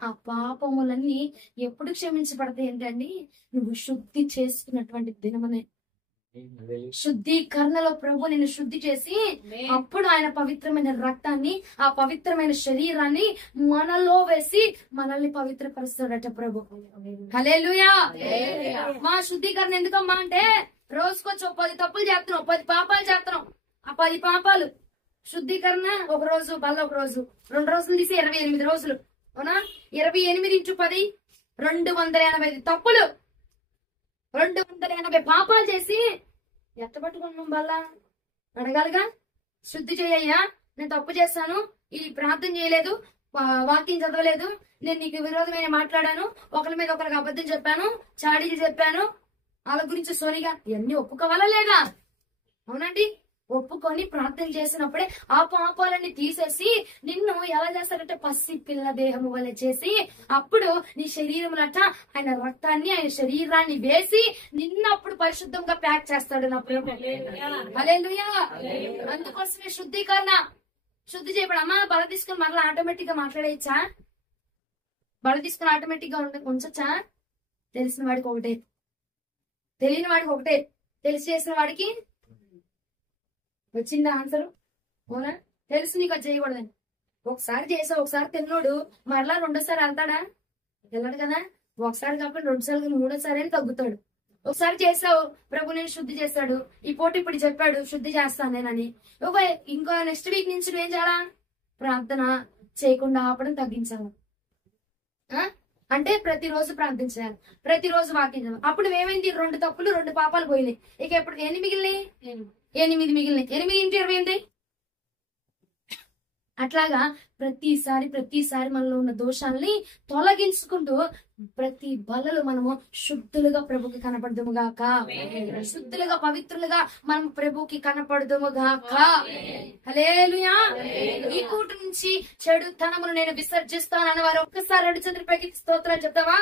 ఆ పాపములన్నీ ఎప్పుడు క్షమించబడతాయి ఏంటండి? నువ్వు శుద్ధి చేసుకున్నటువంటి దినమనే. శుద్ధీకరణలో ప్రభు నిన్ను శుద్ధి చేసి అప్పుడు ఆయన పవిత్రమైన రక్తాన్ని, ఆ పవిత్రమైన శరీరాన్ని మనలో వేసి మనల్ని పవిత్రపరుస్తాడట ప్రభు. హల్లెలూయా. మా శుద్ధీకరణ ఎందుకమ్మా అంటే రోజుకొచ్చి 10 తప్పులు చేస్తున్నాం, 10 పాపాలు చేస్తున్నాం. ఆ 10 పాపాలు శుద్ధీకరణ ఒక రోజు, మళ్ళీ ఒక రోజు, 2 రోజులు తీసి 28 రోజులు, అవునా? 28 × 10 285 తప్పులు, 280 పాపాలు చేసి ఎట్టబట్టుకున్నాం. వల్ల అడగాలిగా, శుద్ధి చేయయ్యా, నేను తప్పు చేస్తాను, ఈ ప్రార్థన చేయలేదు, వాక్యం చదవలేదు, నేను నీకు విరోధమైన మాట్లాడాను, ఒకరి మీద ఒకరికి అబద్ధం చెప్పాను, చాడీలు చెప్పాను, వాళ్ళ గురించి సోనిగా, ఇవన్నీ ఒప్పుకోవాలా లేదా? అవునండి. ఒప్పుకొని ప్రార్థన చేసినప్పుడే ఆ పాపాలన్నీ తీసేసి నిన్ను ఎలా చేస్తారంటే పసి పిల్ల దేహము వల్ల చేసి అప్పుడు నీ శరీరములట ఆయన రక్తాన్ని, ఆయన శరీరాన్ని వేసి నిన్నప్పుడు పరిశుద్ధంగా ప్యాక్ చేస్తాడు నా ప్రభు. హల్లెలూయా. అందుకోసమే శుద్ధీకరణ. శుద్ధి చేయబడి అమ్మా బల తీసుకుని మరలా ఆటోమేటిక్ గా మాట్లాడేయచ్చా? బల తీసుకుని ఆటోమేటిక్ గా ఉంచచ్చా? తెలిసిన వాడికి ఒకటే, తెలియని వాడికి ఒకటే, తెలిసి చేసిన వాడికి వచ్చిందా ఆన్సర్? అవునా? తెలుసు నీకు అది చేయకూడదని. ఒకసారి చేసావు, ఒకసారి తిన్నోడు మరలా 2ోసారి వెళ్తాడా? వెళ్ళాడు కదా. ఒకసారి కాకుండా 2 సార్లు 3ఓసారి అని తగ్గుతాడు. ఒకసారి చేసావు, ప్రభు నేను శుద్ధి చేస్తాడు, ఈ పూట ఇప్పుడు చెప్పాడు శుద్ధి చేస్తాను నేనని. ఇంకో నెక్స్ట్ వీక్ నుంచి నువ్వేం చేయాలా? ప్రార్థన చేయకుండా ఆపడం తగ్గించాలి. అంటే ప్రతిరోజు ప్రార్థించాలి, ప్రతిరోజు వాక్యం చదవాలి. అప్పుడు ఏమైంది? 2 తప్పులు 2 పాపాలు పోయినాయి. ఇక ఎప్పుడు ఎన్ని మిగిలినాయి? 8 మిగిలినాయి. 8 × 28. అట్లాగా ప్రతిసారి మనలో ఉన్న దోషాలని తొలగించుకుంటూ ప్రతి బలలో మనము శుద్ధులుగా ప్రభుకి కనపడదుము గాక. శుద్ధులుగా పవిత్రులుగా మనం ప్రభుకి కనపడదుము గాక. హల్లెలూయా. ఈ కూట నుంచి చెడు తనమును నేను విసర్జిస్తాను అని వారు ఒక్కసారి 2 చేతులు పైకి స్తోత్రాలు చెప్తావా?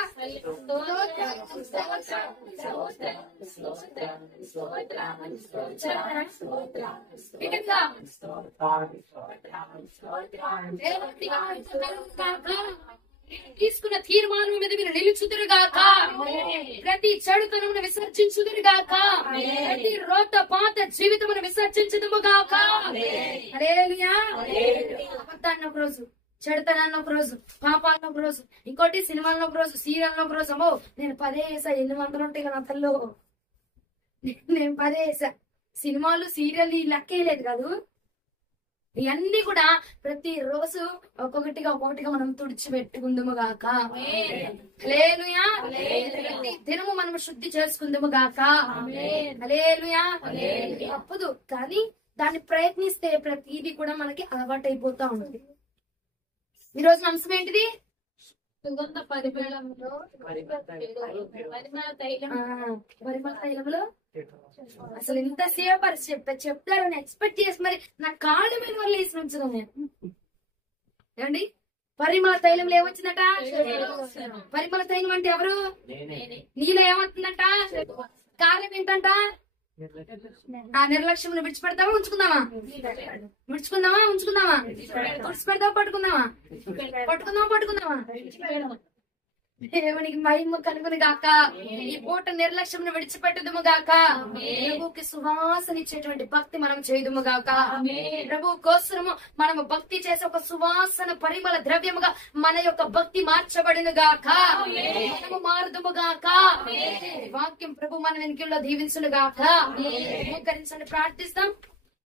తీసుకున్న తీర్మానం మీద మీరు నిలుచుదురుగాక. ప్రతి చెడుతనమును విసర్జించుదురుగాక. ప్రతి రోత పాత జీవితమును విసర్జించుదుముగాక. హల్లెలూయా. అబద్ధాన్ని ఒక రోజు, చెడుతనాన్ని ఒక రోజు, పాపాలను ఒక రోజు, ఇంకోటి సినిమాలను ఒక రోజు, సీరియల్ని ఒక రోజు. అమ్మో నేను 10 వేసా. 800 ఉంటాయి కదా అతల్లో. నేను 10 వేసా. సినిమాలు సీరియల్ ఈ లెక్కే లేదు కాదు. ఇవన్నీ కూడా ప్రతి రోజు ఒక్కొక్కటిగా మనం తుడిచిపెట్టుకుందుము గాక. హల్లెలూయా. ప్రతి దినము మనం శుద్ధి చేసుకుందుము గాక. హల్లెలూయా. తప్పదు కానీ దాన్ని ప్రయత్నిస్తే ప్రతిదీ కూడా మనకి అలవాటు అయిపోతా ఉంటుంది. ఈ రోజు అంశం ఏంటిది? సుగంధ పరిమళంలో పరిమళ తైలంలో అసలు ఇంతసేపు చెప్తారని ఎక్స్పెక్ట్ చేసి మరి నా కాళ్ళ మీద వల్ల వేసి ఉంచుదాం నేను. ఏమండి? పరిమళ తైలంలో ఏమొచ్చిందట? పరిమళ తైలం అంటే ఎవరు? నీలో ఏమవుతుందంట? కారణం ఏంటంట? ఆ నిర్లక్ష్యం విడిచిపెడతావా ఉంచుకుందామా? ఉంచుకుందామా? విడిచిపెడతావా పట్టుకుందామా? దేవునికి మహిమ కలుగును గాక. ఈ పూట నిర్లక్ష్యం విడిచిపెట్టుదుము గాక. ప్రభుకి సువాసన ఇచ్చేటువంటి భక్తి మనం చేయుదుము గాక. ప్రభు కోసము మనము భక్తి చేసే ఒక సువాసన పరిమళ ద్రవ్యముగా మన యొక్క భక్తి మార్చబడిన గాక. మనము మారుదుము గాక. వాక్యం ప్రభు మన వెనుకల్లో దీవించును గాక. మోకరించండి, ప్రార్థిస్తాం.